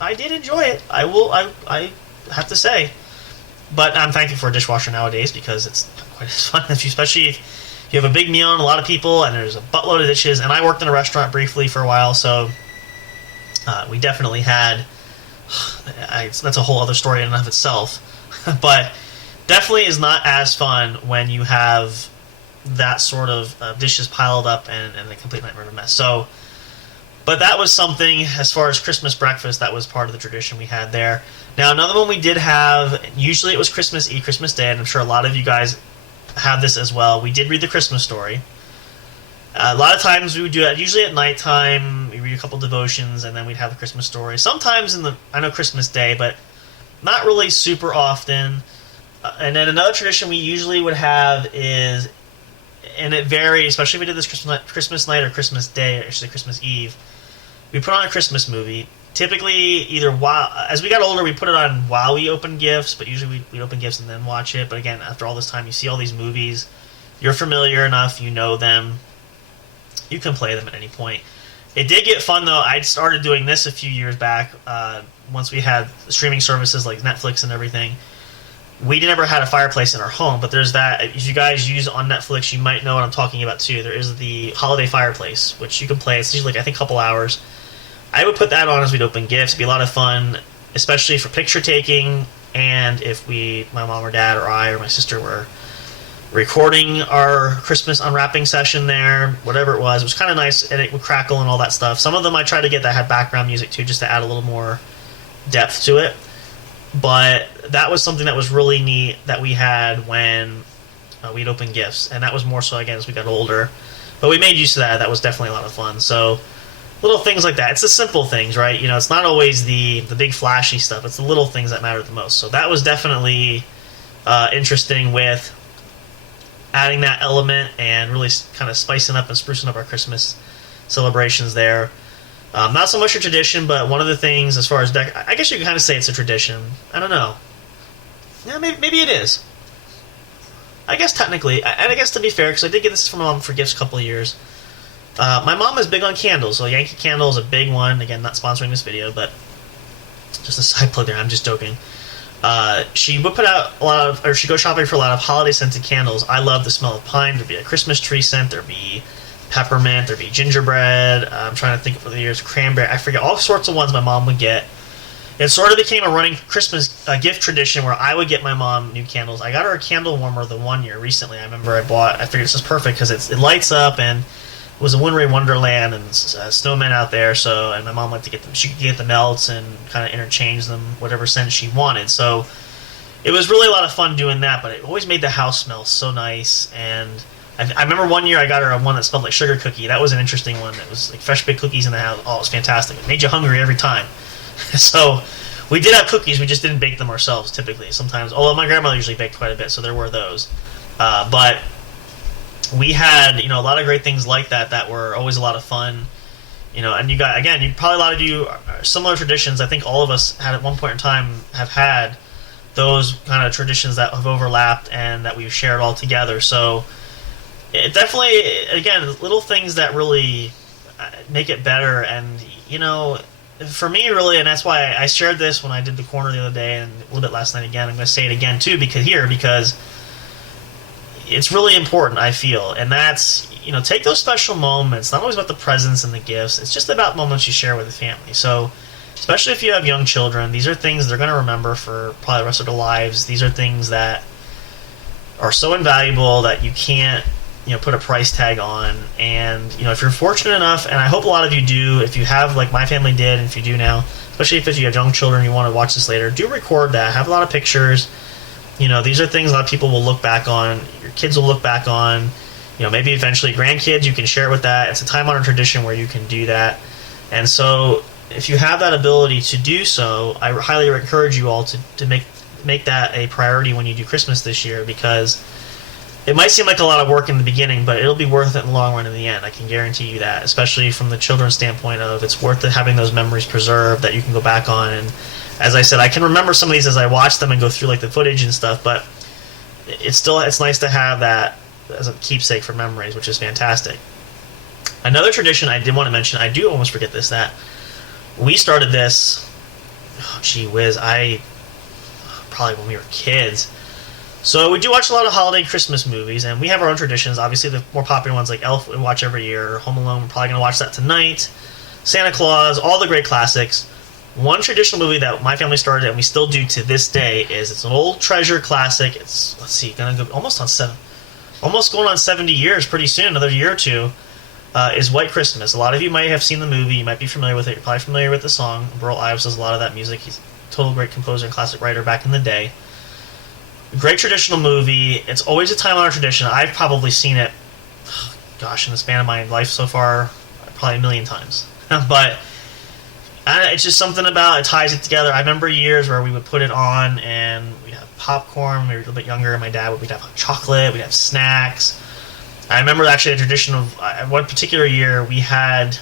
I did enjoy it. I have to say. But I'm thankful for a dishwasher nowadays because it's not quite as fun, especially if you have a big meal and a lot of people and there's a buttload of dishes. And I worked in a restaurant briefly for a while, so we definitely had... that's a whole other story in and of itself. But definitely is not as fun when you have that sort of dishes piled up and a complete nightmare of a mess. So, but that was something, as far as Christmas breakfast, that was part of the tradition we had there. Now, another one we did have, usually it was Christmas Eve, Christmas Day, and I'm sure a lot of you guys have this as well. We did read the Christmas story. A lot of times we would do that, usually at nighttime. We read a couple devotions, and then we'd have the Christmas story. Sometimes I know Christmas Day, but not really super often. And then another tradition we usually would have is, and it varied, especially if we did this Christmas night or Christmas Day, or actually Christmas Eve, we put on a Christmas movie. Typically, either as we got older, we put it on while we opened gifts, but usually we'd open gifts and then watch it. But again, after all this time, you see all these movies, you're familiar enough, you know them, you can play them at any point. It did get fun, though. I started doing this a few years back, once we had streaming services like Netflix and everything. we never had a fireplace in our home, but there's that. If you guys use on Netflix, you might know what I'm talking about too. There is the holiday fireplace, which you can play. It's usually, I think, a couple hours. I would put that on as we'd open gifts. It'd be a lot of fun, especially for picture taking, and if my mom or dad or I or my sister were recording our Christmas unwrapping session there, whatever it was kind of nice, and it would crackle and all that stuff. Some of them I tried to get that had background music too, just to add a little more depth to it. But that was something that was really neat that we had when we'd open gifts, and that was more so again as we got older. But we made use of that. That was definitely a lot of fun. So little things like that. It's the simple things, right? You know, it's not always the big flashy stuff. It's the little things that matter the most. So that was definitely interesting with adding that element and really kind of spicing up and sprucing up our Christmas celebrations there. Not so much a tradition, but one of the things as far as I guess you can kind of say it's a tradition. I don't know. Yeah, maybe it is. I guess technically, and I guess to be fair, because I did get this from my mom for gifts a couple of years. My mom is big on candles, so Yankee Candle is a big one. Again, not sponsoring this video, but just a side plug there. I'm just joking. She would put out she'd go shopping for a lot of holiday scented candles. I love the smell of pine. There'd be a Christmas tree scent. There'd be peppermint. There'd be gingerbread. I'm trying to think for the years. Cranberry. I forget all sorts of ones my mom would get. It sort of became a running Christmas gift tradition where I would get my mom new candles. I got her a candle warmer the one year recently. I remember I figured this is perfect because it lights up, and it was a wintry wonderland and snowmen out there. So, and my mom liked to get them. She could get the melts and kind of interchange them, whatever scent she wanted. So it was really a lot of fun doing that, but it always made the house smell so nice. And I remember one year I got her one that smelled like sugar cookie. That was an interesting one. It was like fresh baked cookies in the house. Oh, it was fantastic. It made you hungry every time. So we did have cookies. We just didn't bake them ourselves typically. Sometimes, although my grandmother usually baked quite a bit, so there were those. But we had, a lot of great things like that were always a lot of fun. And you got, again, a lot of you similar traditions. I think all of us had at one point in time have had those kind of traditions that have overlapped and that we've shared all together. So it definitely, again, little things that really make it better. And, for me, really, and that's why I shared this when I did the corner the other day and a little bit last night again. I'm going to say it again, too, because it's really important, I feel. And that's, take those special moments. Not always about the presents and the gifts. It's just about moments you share with the family. So, especially if you have young children, these are things they're going to remember for probably the rest of their lives. These are things that are so invaluable that you can't, put a price tag on. And, if you're fortunate enough, and I hope a lot of you do, if you have, like my family did, and if you do now, especially if you have young children, you want to watch this later, do record that. Have a lot of pictures. These are things a lot of people will look back on. Your kids will look back on. Maybe eventually grandkids, you can share with that. It's a time-honored tradition where you can do that. And so if you have that ability to do so, I highly encourage you all to make that a priority when you do Christmas this year, because it might seem like a lot of work in the beginning, but it'll be worth it in the long run in the end. I can guarantee you that, especially from the children's standpoint of it's worth it having those memories preserved that you can go back on. And as I said, I can remember some of these as I watch them and go through like the footage and stuff, but it's nice to have that as a keepsake for memories, which is fantastic. Another tradition I did want to mention, I do almost forget this, that we started this, probably when we were kids. So we do watch a lot of holiday Christmas movies, and we have our own traditions. Obviously, the more popular ones like Elf we watch every year, Home Alone, we're probably going to watch that tonight, Santa Claus, all the great classics. One traditional movie that my family started and we still do to this day is it's an old treasure classic. It's, going to go almost going on 70 years pretty soon, another year or two, is White Christmas. A lot of you might have seen the movie. You might be familiar with it. You're probably familiar with the song. Burl Ives does a lot of that music. He's a total great composer and classic writer back in the day. Great traditional movie. It's always a time-honored tradition. I've probably seen it, in the span of my life so far, probably a million times. But it's just something about it ties it together. I remember years where we would put it on and we'd have popcorn. We were a little bit younger. My dad we'd have hot chocolate. We'd have snacks. I remember actually a tradition of one particular year we had.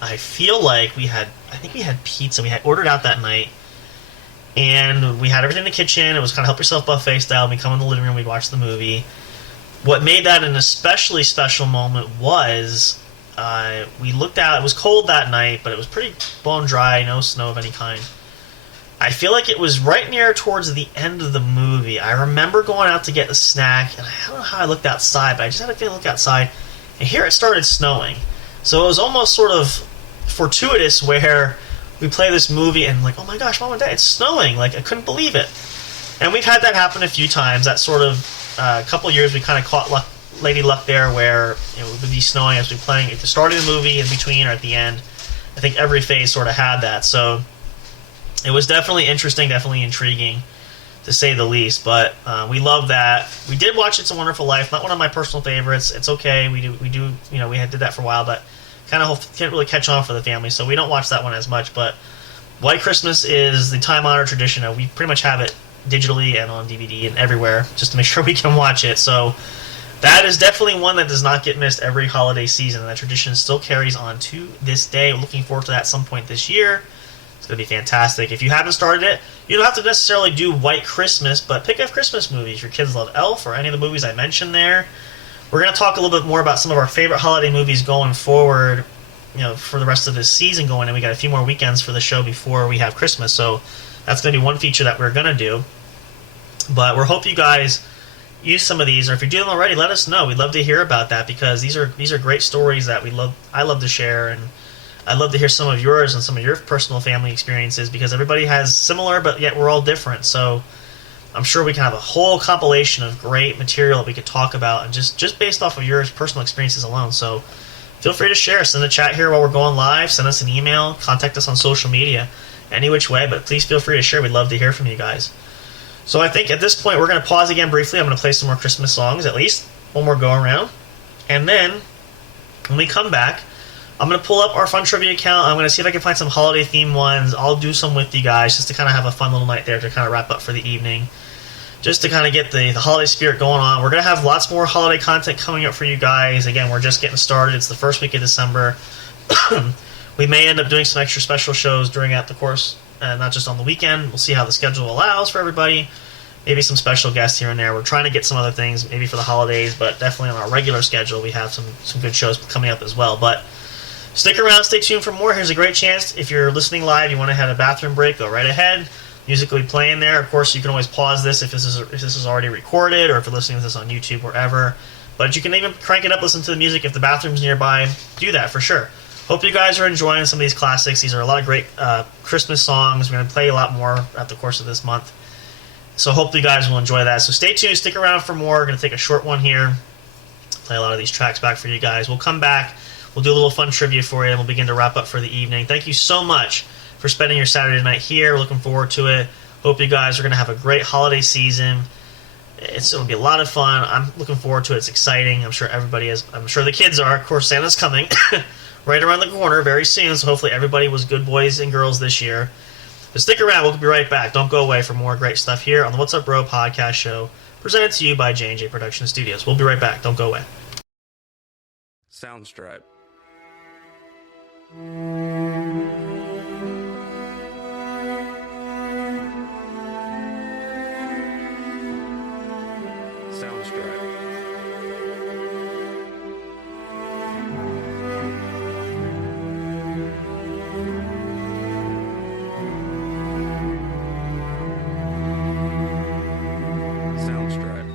I think we had pizza. We had ordered out that night, and we had everything in the kitchen. It was kind of help yourself buffet style. We come in the living room. We'd watch the movie. What made that an especially special moment was. We looked out. It was cold that night, but it was pretty bone dry, no snow of any kind. I feel like it was right near towards the end of the movie. I remember going out to get a snack, and I don't know how I looked outside, but I just had a feeling look outside, and here it started snowing. So it was almost sort of fortuitous where we play this movie and like, oh my gosh, Mom and Dad, it's snowing. Like, I couldn't believe it. And we've had that happen a few times. That sort of, a couple of years we kind of caught Lady Luck there where it would be snowing as we were playing at the start of the movie, in between, or at the end. I think every phase sort of had that. So it was definitely interesting, definitely intriguing, to say the least. But we love that. We did watch It's a Wonderful Life. Not one of my personal favorites. It's okay. We do. You know, we did that for a while, but kind of can't really catch on for the family, so we don't watch that one as much. But White Christmas is the time-honored tradition. We pretty much have it digitally and on DVD and everywhere, just to make sure we can watch it. So that is definitely one that does not get missed every holiday season, and that tradition still carries on to this day. We're looking forward to that at some point this year. It's going to be fantastic. If you haven't started it, you don't have to necessarily do White Christmas, but pick up Christmas movies. Your kids love Elf or any of the movies I mentioned there. We're going to talk a little bit more about some of our favorite holiday movies going forward, you know, for the rest of this season going, and we got a few more weekends for the show before we have Christmas, so that's going to be one feature that we're going to do. But we hope you guys use some of these, or if you do them already, let us know. We'd love to hear about that, because these are great stories that I love to share, and I'd love to hear some of yours and some of your personal family experiences, because everybody has similar, but yet we're all different. So I'm sure we can have a whole compilation of great material that we could talk about, and just based off of your personal experiences alone. So feel free to share. Send a chat here while we're going live. Send us an email. Contact us on social media. Any which way, but please feel free to share. We'd love to hear from you guys. So I think at this point we're going to pause again briefly. I'm going to play some more Christmas songs, at least one more go around. And then when we come back, I'm going to pull up our fun trivia account. I'm going to see if I can find some holiday themed ones. I'll do some with you guys just to kind of have a fun little night there to kind of wrap up for the evening, just to kind of get the holiday spirit going on. We're going to have lots more holiday content coming up for you guys. Again, we're just getting started. It's the first week of December. We may end up doing some extra special shows during the course, not just on the weekend. We'll see how the schedule allows for everybody. Maybe some special guests here and there. We're trying to get some other things, maybe for the holidays, but definitely on our regular schedule, we have some good shows coming up as well. But stick around, stay tuned for more. Here's a great chance. If you're listening live, you want to have a bathroom break, go right ahead. Music will be playing there. Of course, you can always pause this if this is already recorded, or if you're listening to this on YouTube, wherever. But you can even crank it up, listen to the music. If the bathroom's nearby, do that for sure. Hope you guys are enjoying some of these classics. These are a lot of great Christmas songs. We're going to play a lot more at the course of this month. So hope you guys will enjoy that. So stay tuned, stick around for more. We're going to take a short one here, play a lot of these tracks back for you guys. We'll come back, we'll do a little fun trivia for you, and we'll begin to wrap up for the evening. Thank you so much for spending your Saturday night here. We're looking forward to it. Hope you guys are going to have a great holiday season. It's going to be a lot of fun. I'm looking forward to it. It's exciting. I'm sure everybody is. I'm sure the kids are. Of course, Santa's coming right around the corner very soon, so hopefully everybody was good boys and girls this year. But stick around. We'll be right back. Don't go away for more great stuff here on the What's Up Bro podcast show, presented to you by J&J Production Studios. We'll be right back. Don't go away. Soundstripe. Soundstripe. Soundstripe.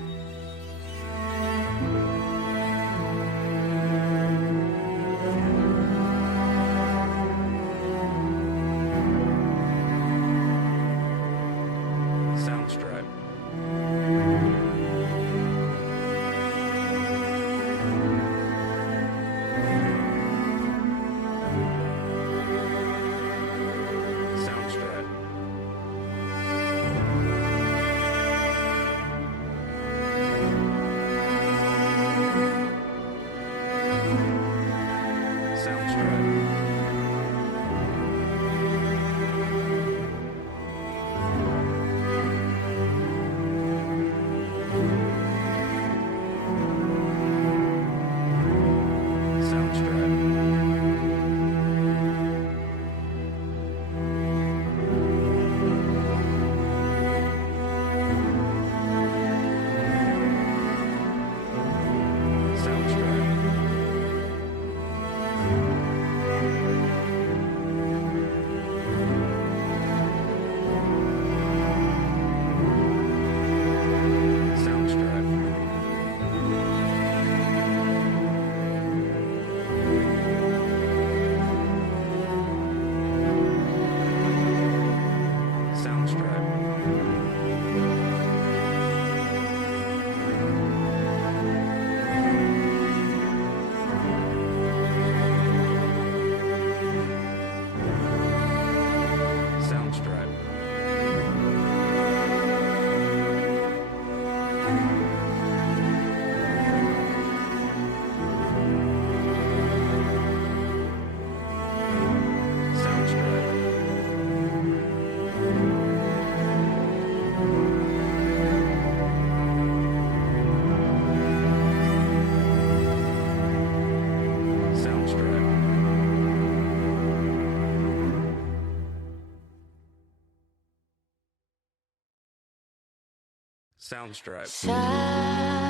Soundstripe.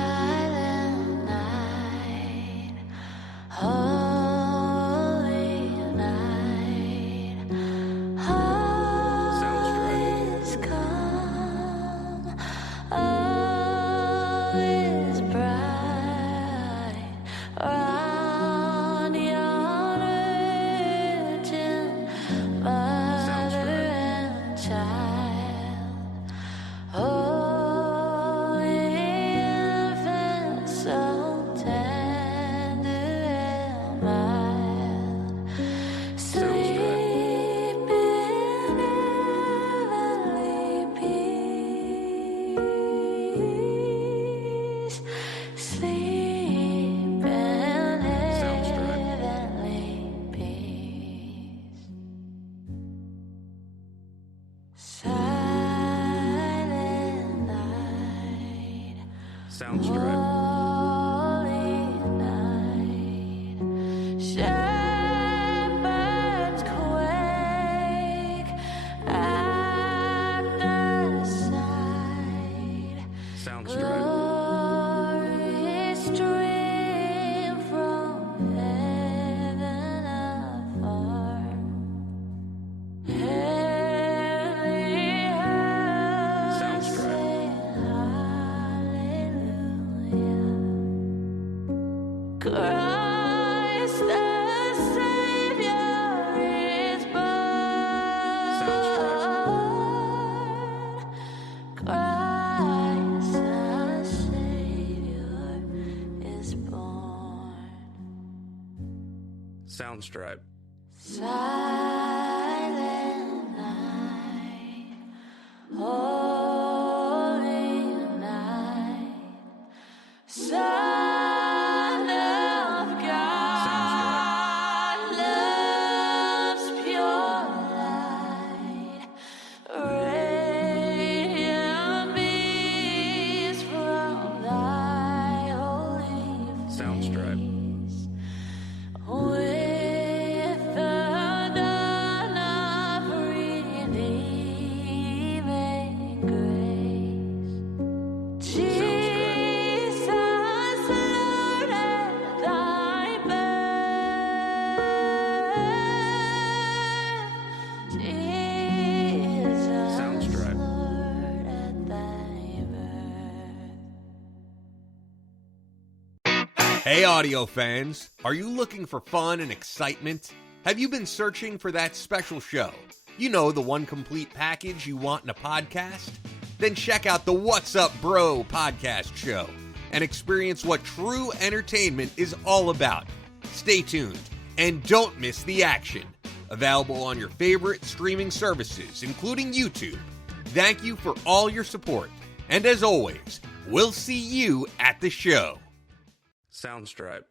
Silent night, holy night, all is calm, all is bright, round yon virgin mother and child. Holy infant, so tender and mild, sleep in heavenly peace, sleep in heavenly peace. Silent night, Soundstripe. holy night, shepherds quake at the sight. Soundstripe. Glory stream from heaven afar. Heavenly hosts Soundstripe. sing hallelujah. Christ the Savior is born. Christ the Savior is born. Soundstripe. Silent night, holy night, Son of God, love's pure light, radiant beams from thy holy Soundstripe. face. With the dawn of redeeming grace, Jesus, Lord, at thy birth, Jesus, Soundstripe. Lord, at thy birth. Hey, audio fans, are you looking for fun and excitement? Have you been searching for that special show? You know, the one complete package you want in a podcast? Then check out the What's Up Bro podcast show and experience what true entertainment is all about. Stay tuned and don't miss the action. Available on your favorite streaming services, including YouTube. Thank you for all your support. And as always, we'll see you at the show. Soundstripe.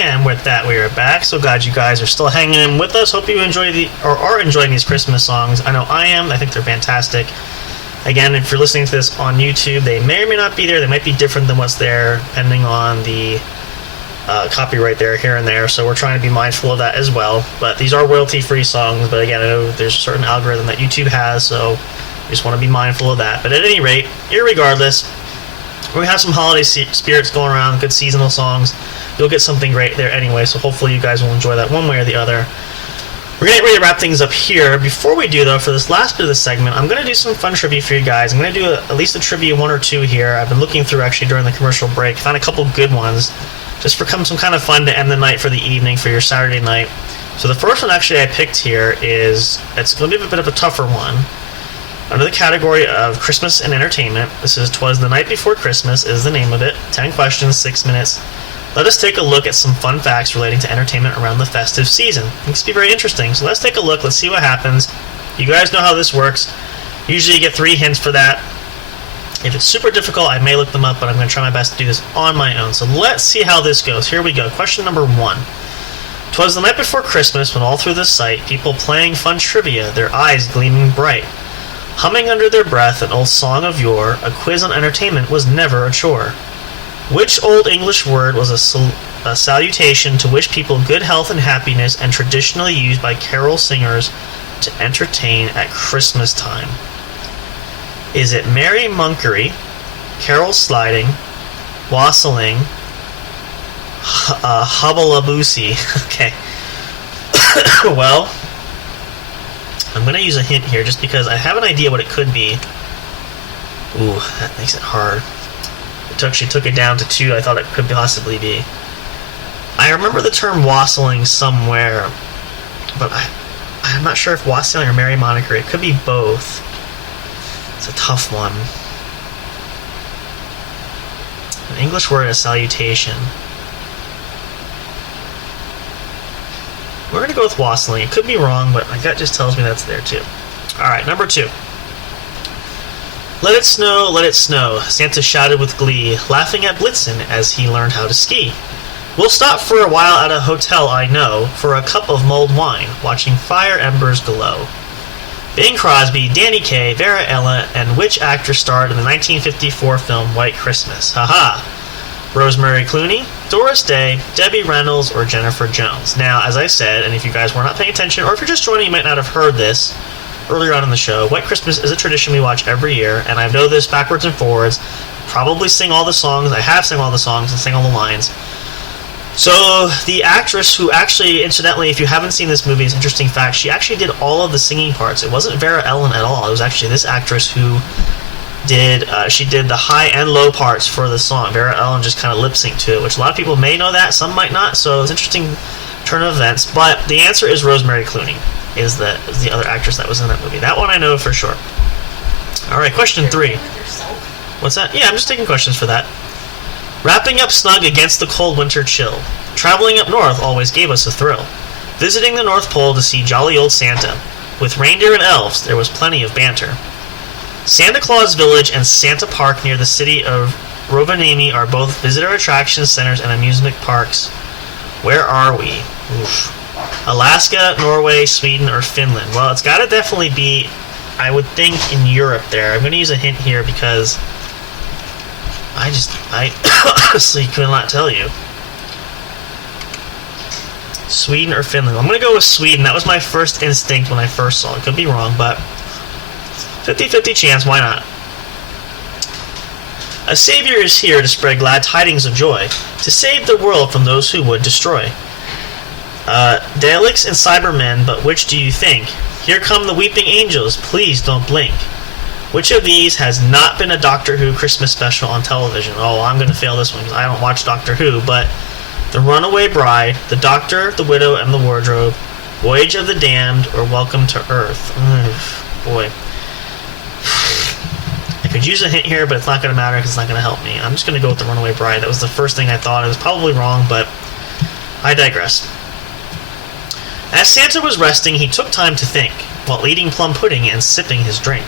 And with that, we are back. So glad you guys are still hanging in with us. Hope you are enjoying these Christmas songs. I know I am. I think they're fantastic. Again, if you're listening to this on YouTube, they may or may not be there. They might be different than what's there, depending on the copyright there, here and there. So we're trying to be mindful of that as well. But these are royalty-free songs. But again, I know there's a certain algorithm that YouTube has, so we just want to be mindful of that. But at any rate, irregardless, we have some holiday spirits going around, good seasonal songs. You'll get something great there anyway, so hopefully you guys will enjoy that one way or the other. We're going to get ready to wrap things up here. Before we do, though, for this last bit of the segment, I'm going to do some fun trivia for you guys. I'm going to do at least a trivia 1 or 2 here. I've been looking through, actually, during the commercial break. Found a couple good ones, just for some kind of fun to end the night for the evening, for your Saturday night. So the first one, actually, I picked here is, it's going to be a bit of a tougher one. Under the category of Christmas and entertainment, this is 'Twas the Night Before Christmas is the name of it. 10 questions, 6 minutes. Let us take a look at some fun facts relating to entertainment around the festive season. It's be very interesting. So let's take a look. Let's see what happens. You guys know how this works. Usually you get 3 hints for that. If it's super difficult, I may look them up, but I'm going to try my best to do this on my own. So let's see how this goes. Here we go. Question number 1. 'Twas the night before Christmas when all through the site, people playing fun trivia, their eyes gleaming bright. Humming under their breath an old song of yore, a quiz on entertainment was never a chore. Which Old English word was a salutation to wish people good health and happiness, and traditionally used by carol singers to entertain at Christmas time? Is it merry monkery, carol sliding, wassailing, hubbalaboosey? Okay. Well, I'm going to use a hint here just because I have an idea what it could be. Ooh, that makes it hard. It actually took it down to 2 I thought it could possibly be. I remember the term wassailing somewhere, but I'm not sure if wassailing or merry monkery. It could be both. It's a tough one. An English word, a salutation. We're going to go with wassailing. It could be wrong, but my gut just tells me that's there too. Alright, number 2. Let it snow, Santa shouted with glee, laughing at Blitzen as he learned how to ski. We'll stop for a while at a hotel I know, for a cup of mulled wine, watching fire embers glow. Bing Crosby, Danny Kaye, Vera Ella, and which actor starred in the 1954 film White Christmas? Haha! Rosemary Clooney, Doris Day, Debbie Reynolds, or Jennifer Jones. Now, as I said, and if you guys were not paying attention, or if you're just joining, you might not have heard this earlier on in the show, White Christmas is a tradition we watch every year, and I know this backwards and forwards. Probably sing all the songs. I have sung all the songs and sing all the lines. So, the actress who actually, incidentally, if you haven't seen this movie, it's an interesting fact, she actually did all of the singing parts. It wasn't Vera Ellen at all. It was actually this actress who did the high and low parts for the song. Vera Ellen just kind of lip-synced to it, which a lot of people may know that, some might not, so it was an interesting turn of events. But the answer is Rosemary Clooney, is the other actress that was in that movie. That one I know for sure. Alright, question 3. What's that? Yeah, I'm just taking questions for that. Wrapping up snug against the cold winter chill. Traveling up north always gave us a thrill. Visiting the North Pole to see jolly old Santa. With reindeer and elves, there was plenty of banter. Santa Claus Village and Santa Park near the city of Rovaniemi are both visitor attraction centers and amusement parks. Where are we? Oof. Alaska, Norway, Sweden, or Finland? Well, it's got to definitely be, I would think, in Europe there. I'm going to use a hint here because I honestly could not tell you. Sweden or Finland? I'm going to go with Sweden. That was my first instinct when I first saw it. Could be wrong, but 50-50 chance, why not? A savior is here to spread glad tidings of joy, to save the world from those who would destroy. Daleks and Cybermen, but which do you think? Here come the weeping angels, please don't blink. Which of these has not been a Doctor Who Christmas special on television? Oh, I'm going to fail this one because I don't watch Doctor Who, but The Runaway Bride, The Doctor, The Widow, and the Wardrobe, Voyage of the Damned, or Welcome to Earth. Boy. I could use a hint here, but it's not going to matter because it's not going to help me. I'm just going to go with The Runaway Bride. That was the first thing I thought. It was probably wrong, but I digress. As Santa was resting, he took time to think, while eating plum pudding and sipping his drink.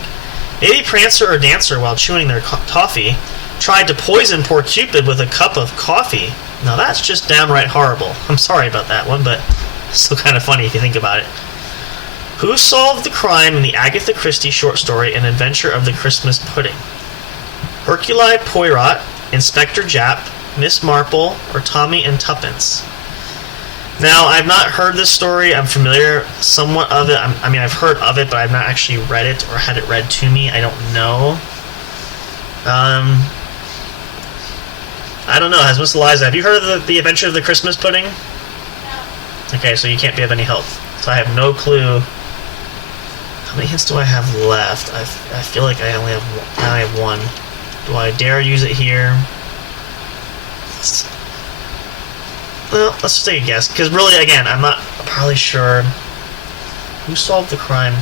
Maybe Prancer or Dancer, while chewing their toffee, tried to poison poor Cupid with a cup of coffee. Now that's just downright horrible. I'm sorry about that one, but it's still kind of funny if you think about it. Who solved the crime in the Agatha Christie short story An Adventure of the Christmas Pudding? Hercule Poirot, Inspector Japp, Miss Marple, or Tommy and Tuppence? Now, I've not heard this story. I'm familiar somewhat of it. I've heard of it, but I've not actually read it or had it read to me. I don't know. I don't know. Has Miss Eliza, have you heard of the Adventure of the Christmas Pudding? No. Okay, so you can't be of any help. So I have no clue. How many hints do I have left? I feel like I only have one. Do I dare use it here? Well, let's just take a guess. Because really, again, I'm not probably sure. Who solved the crime?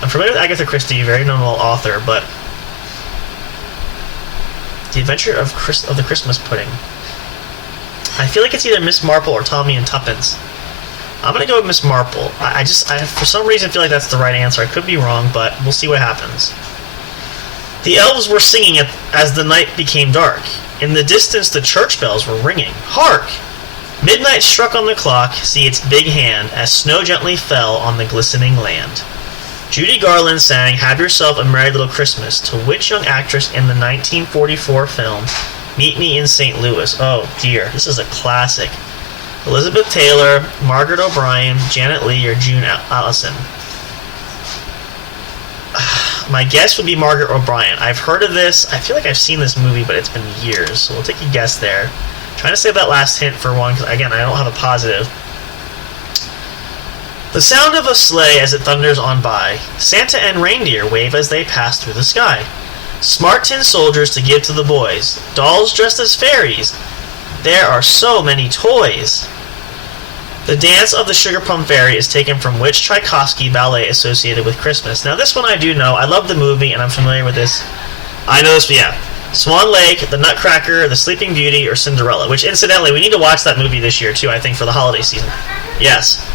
I'm familiar with Agatha Christie, very known author, but The Adventure of the Christmas Pudding. I feel like it's either Miss Marple or Tommy and Tuppence. I'm gonna go with Miss Marple. I for some reason feel like that's the right answer. I could be wrong, but we'll see what happens. The elves were singing as the night became dark. In the distance, the church bells were ringing. Hark! Midnight struck on the clock, see its big hand, as snow gently fell on the glistening land. Judy Garland sang Have Yourself a Merry Little Christmas to which young actress in the 1944 film Meet Me in St. Louis? Oh dear, this is a classic. Elizabeth Taylor, Margaret O'Brien, Janet Leigh, or June Allison? My guess would be Margaret O'Brien. I've heard of this. I feel like I've seen this movie, but it's been years, so we'll take a guess there. Trying to save that last hint for one, because again, I don't have a positive. The sound of a sleigh as it thunders on by. Santa and reindeer wave as they pass through the sky. Smart tin soldiers to give to the boys. Dolls dressed as fairies. There are so many toys. The Dance of the Sugar Plum Fairy is taken from which Tchaikovsky ballet associated with Christmas? Now this one I do know. I love the movie and I'm familiar with this. I know this, yeah. Swan Lake, The Nutcracker, The Sleeping Beauty, or Cinderella? Which, incidentally, we need to watch that movie this year too, I think, for the holiday season. Yes.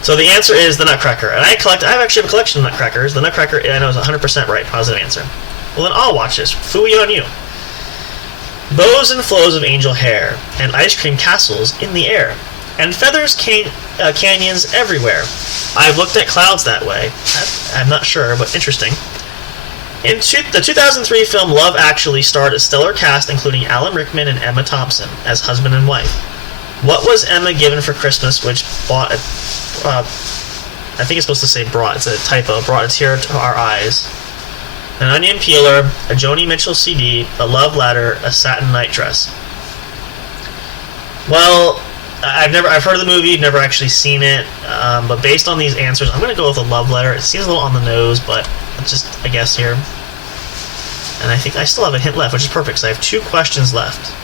So the answer is The Nutcracker. And I actually have a collection of Nutcrackers. The Nutcracker, I know, is 100% right. Positive answer. Well then I'll watch this. Phooey on you. Bows and flows of angel hair, and ice cream castles in the air, and feathers canyons everywhere. I've looked at clouds that way. I'm not sure, but interesting. In the 2003 film Love Actually starred a stellar cast including Alan Rickman and Emma Thompson as husband and wife. What was Emma given for Christmas which brought, I think it's supposed to say brought, it's a typo, brought a tear to our eyes? An onion peeler, a Joni Mitchell CD, a love ladder, a satin night dress. Well, I've heard of the movie, never actually seen it, but based on these answers, I'm going to go with a love letter. It seems a little on the nose, but it's just a guess here. And I think I still have a hint left, which is perfect, because I have 2 questions left.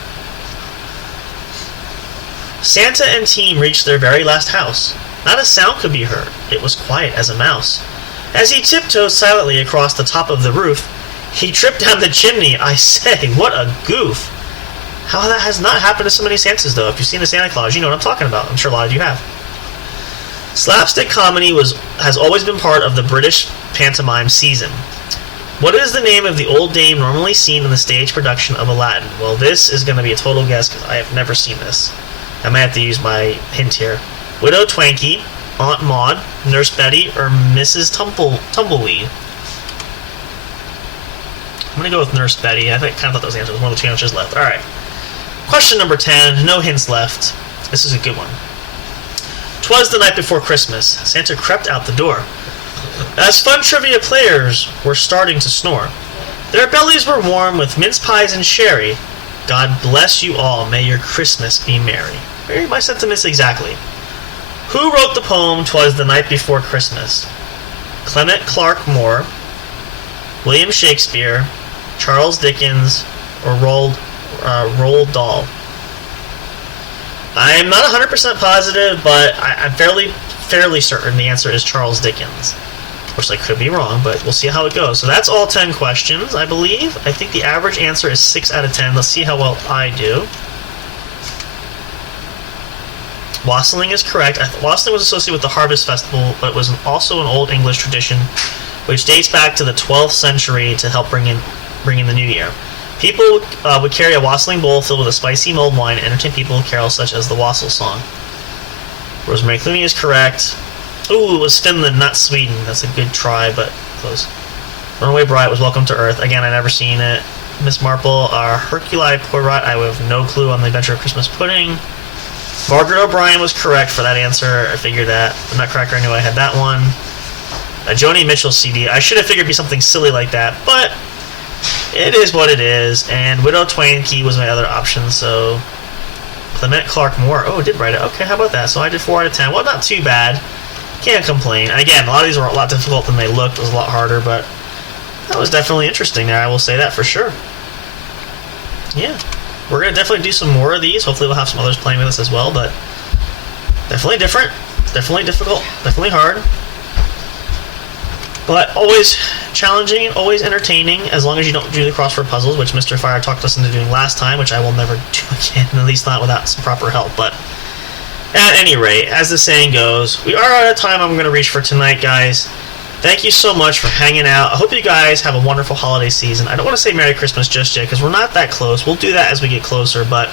Santa and team reached their very last house. Not a sound could be heard. It was quiet as a mouse. As he tiptoed silently across the top of the roof, he tripped down the chimney. I say, what a goof. How that has not happened to so many Santas, though. If you've seen the Santa Claus, you know what I'm talking about. I'm sure a lot of you have. Slapstick comedy has always been part of the British pantomime season. What is the name of the old dame normally seen in the stage production of Aladdin? Well, this is going to be a total guess because I have never seen this. I might have to use my hint here. Widow Twanky, Aunt Maud, Nurse Betty, or Mrs. Tumbleweed? I'm going to go with Nurse Betty. I kind of thought that was the answer. There's one of the 2 answers left. Alright. Question number 10. No hints left. This is a good one. 'Twas the night before Christmas. Santa crept out the door. As fun trivia players were starting to snore. Their bellies were warm with mince pies and sherry. God bless you all. May your Christmas be merry. Very my sentiments exactly. Who wrote the poem "'Twas the Night Before Christmas"? Clement Clarke Moore, William Shakespeare, Charles Dickens, or Roald Dahl? I'm not 100% positive, but I'm fairly certain the answer is Charles Dickens. Of course, I could be wrong, but we'll see how it goes. So that's all 10 questions, I believe. I think the average answer is 6 out of 10. Let's see how well I do. Wassailing is correct. Wassailing was associated with the Harvest Festival, but was also an Old English tradition, which dates back to the 12th century to help bring in the new year. People would carry a wassailing bowl filled with a spicy mulled wine and entertain people with carols such as the Wassail Song. Rosemary Clooney is correct. Ooh, it was Finland, not Sweden. That's a good try, but close. Runaway Bride was Welcome to Earth. Again, I've never seen it. Miss Marple, Herculi Poirot. I have no clue on the Adventure of Christmas Pudding. Margaret O'Brien was correct for that answer. I figured that. The Nutcracker, I knew I had that one. A Joni Mitchell CD. I should have figured it'd be something silly like that, but it is what it is. And Widow Twain-Key was my other option, so Clement Clarke Moore. Oh, did write it. Okay, how about that? So I did 4 out of 10. Well, not too bad. Can't complain. And again, a lot of these were a lot difficult than they looked. It was a lot harder, but that was definitely interesting there. I will say that for sure. Yeah. We're going to definitely do some more of these. Hopefully we'll have some others playing with us as well, but definitely different. Definitely difficult. Definitely hard. But always challenging, always entertaining, as long as you don't do the crossword puzzles, which Mr. Fire talked us into doing last time, which I will never do again, at least not without some proper help. But at any rate, as the saying goes, we are out of time I'm going to reach for tonight, guys. Thank you so much for hanging out. I hope you guys have a wonderful holiday season. I don't want to say Merry Christmas just yet, because we're not that close. We'll do that as we get closer, but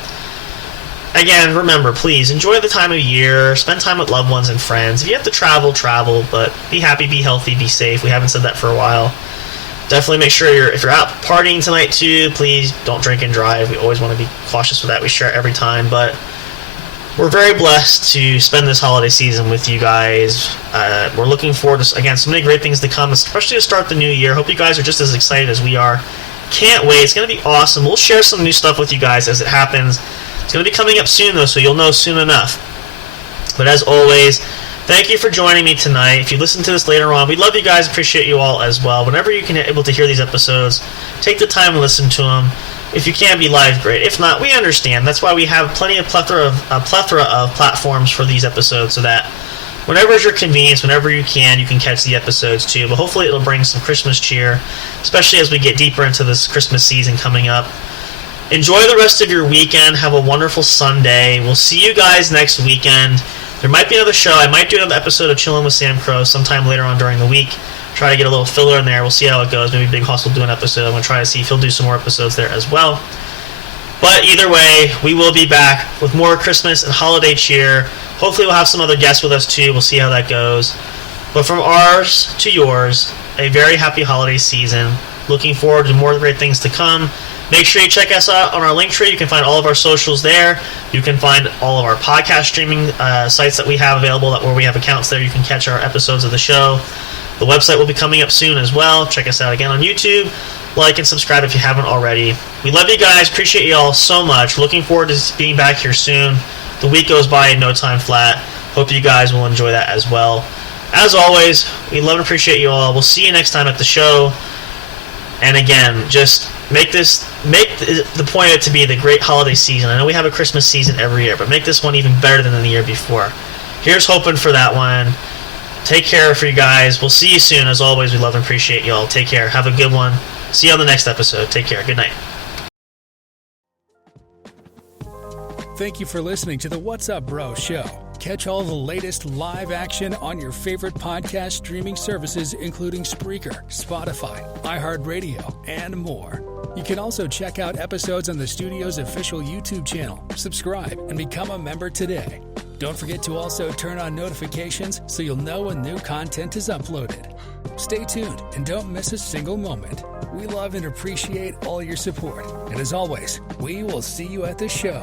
again, remember, please, enjoy the time of year. Spend time with loved ones and friends. If you have to travel, travel, but be happy, be healthy, be safe. We haven't said that for a while. Definitely make sure if you're out partying tonight, too, please don't drink and drive. We always want to be cautious with that. We share it every time, but we're very blessed to spend this holiday season with you guys. We're looking forward to, again, so many great things to come, especially to start the new year. Hope you guys are just as excited as we are. Can't wait. It's going to be awesome. We'll share some new stuff with you guys as it happens. It's going to be coming up soon, though, so you'll know soon enough. But as always, thank you for joining me tonight. If you listen to this later on, we love you guys, appreciate you all as well. Whenever you can able to hear these episodes, take the time to listen to them. If you can be live, great. If not, we understand. That's why we have plethora of platforms for these episodes, so that whenever it's your convenience, whenever you can catch the episodes too. But hopefully it'll bring some Christmas cheer, especially as we get deeper into this Christmas season coming up. Enjoy the rest of your weekend. Have a wonderful Sunday. We'll see you guys next weekend. There might be another show. I might do another episode of Chillin' with Sam Crow sometime later on during the week. Try to get a little filler in there. We'll see how it goes. Maybe Big Hoss will do an episode. I'm going to try to see if he'll do some more episodes there as well. But either way, we will be back with more Christmas and holiday cheer. Hopefully we'll have some other guests with us too. We'll see how that goes. But from ours to yours, a very happy holiday season. Looking forward to more great things to come. Make sure you check us out on our link tree. You can find all of our socials there. You can find all of our podcast streaming sites that we have available, where we have accounts there. You can catch our episodes of the show. The website will be coming up soon as well. Check us out again on YouTube. Like and subscribe if you haven't already. We love you guys. Appreciate you all so much. Looking forward to being back here soon. The week goes by in no time flat. Hope you guys will enjoy that as well. As always, we love and appreciate you all. We'll see you next time at the show. And again, just make the point of it to be the great holiday season. I know we have a Christmas season every year, but make this one even better than the year before. Here's hoping for that one. Take care for you guys. We'll see you soon. As always, we love and appreciate you all. Take care. Have a good one. See you on the next episode. Take care. Good night. Thank you for listening to the What's Up Bro show. Catch all the latest live action on your favorite podcast streaming services, including Spreaker, Spotify, iHeartRadio, and more. You can also check out episodes on the studio's official YouTube channel. Subscribe and become a member today. Don't forget to also turn on notifications so you'll know when new content is uploaded. Stay tuned and don't miss a single moment. We love and appreciate all your support. And as always, we will see you at the show.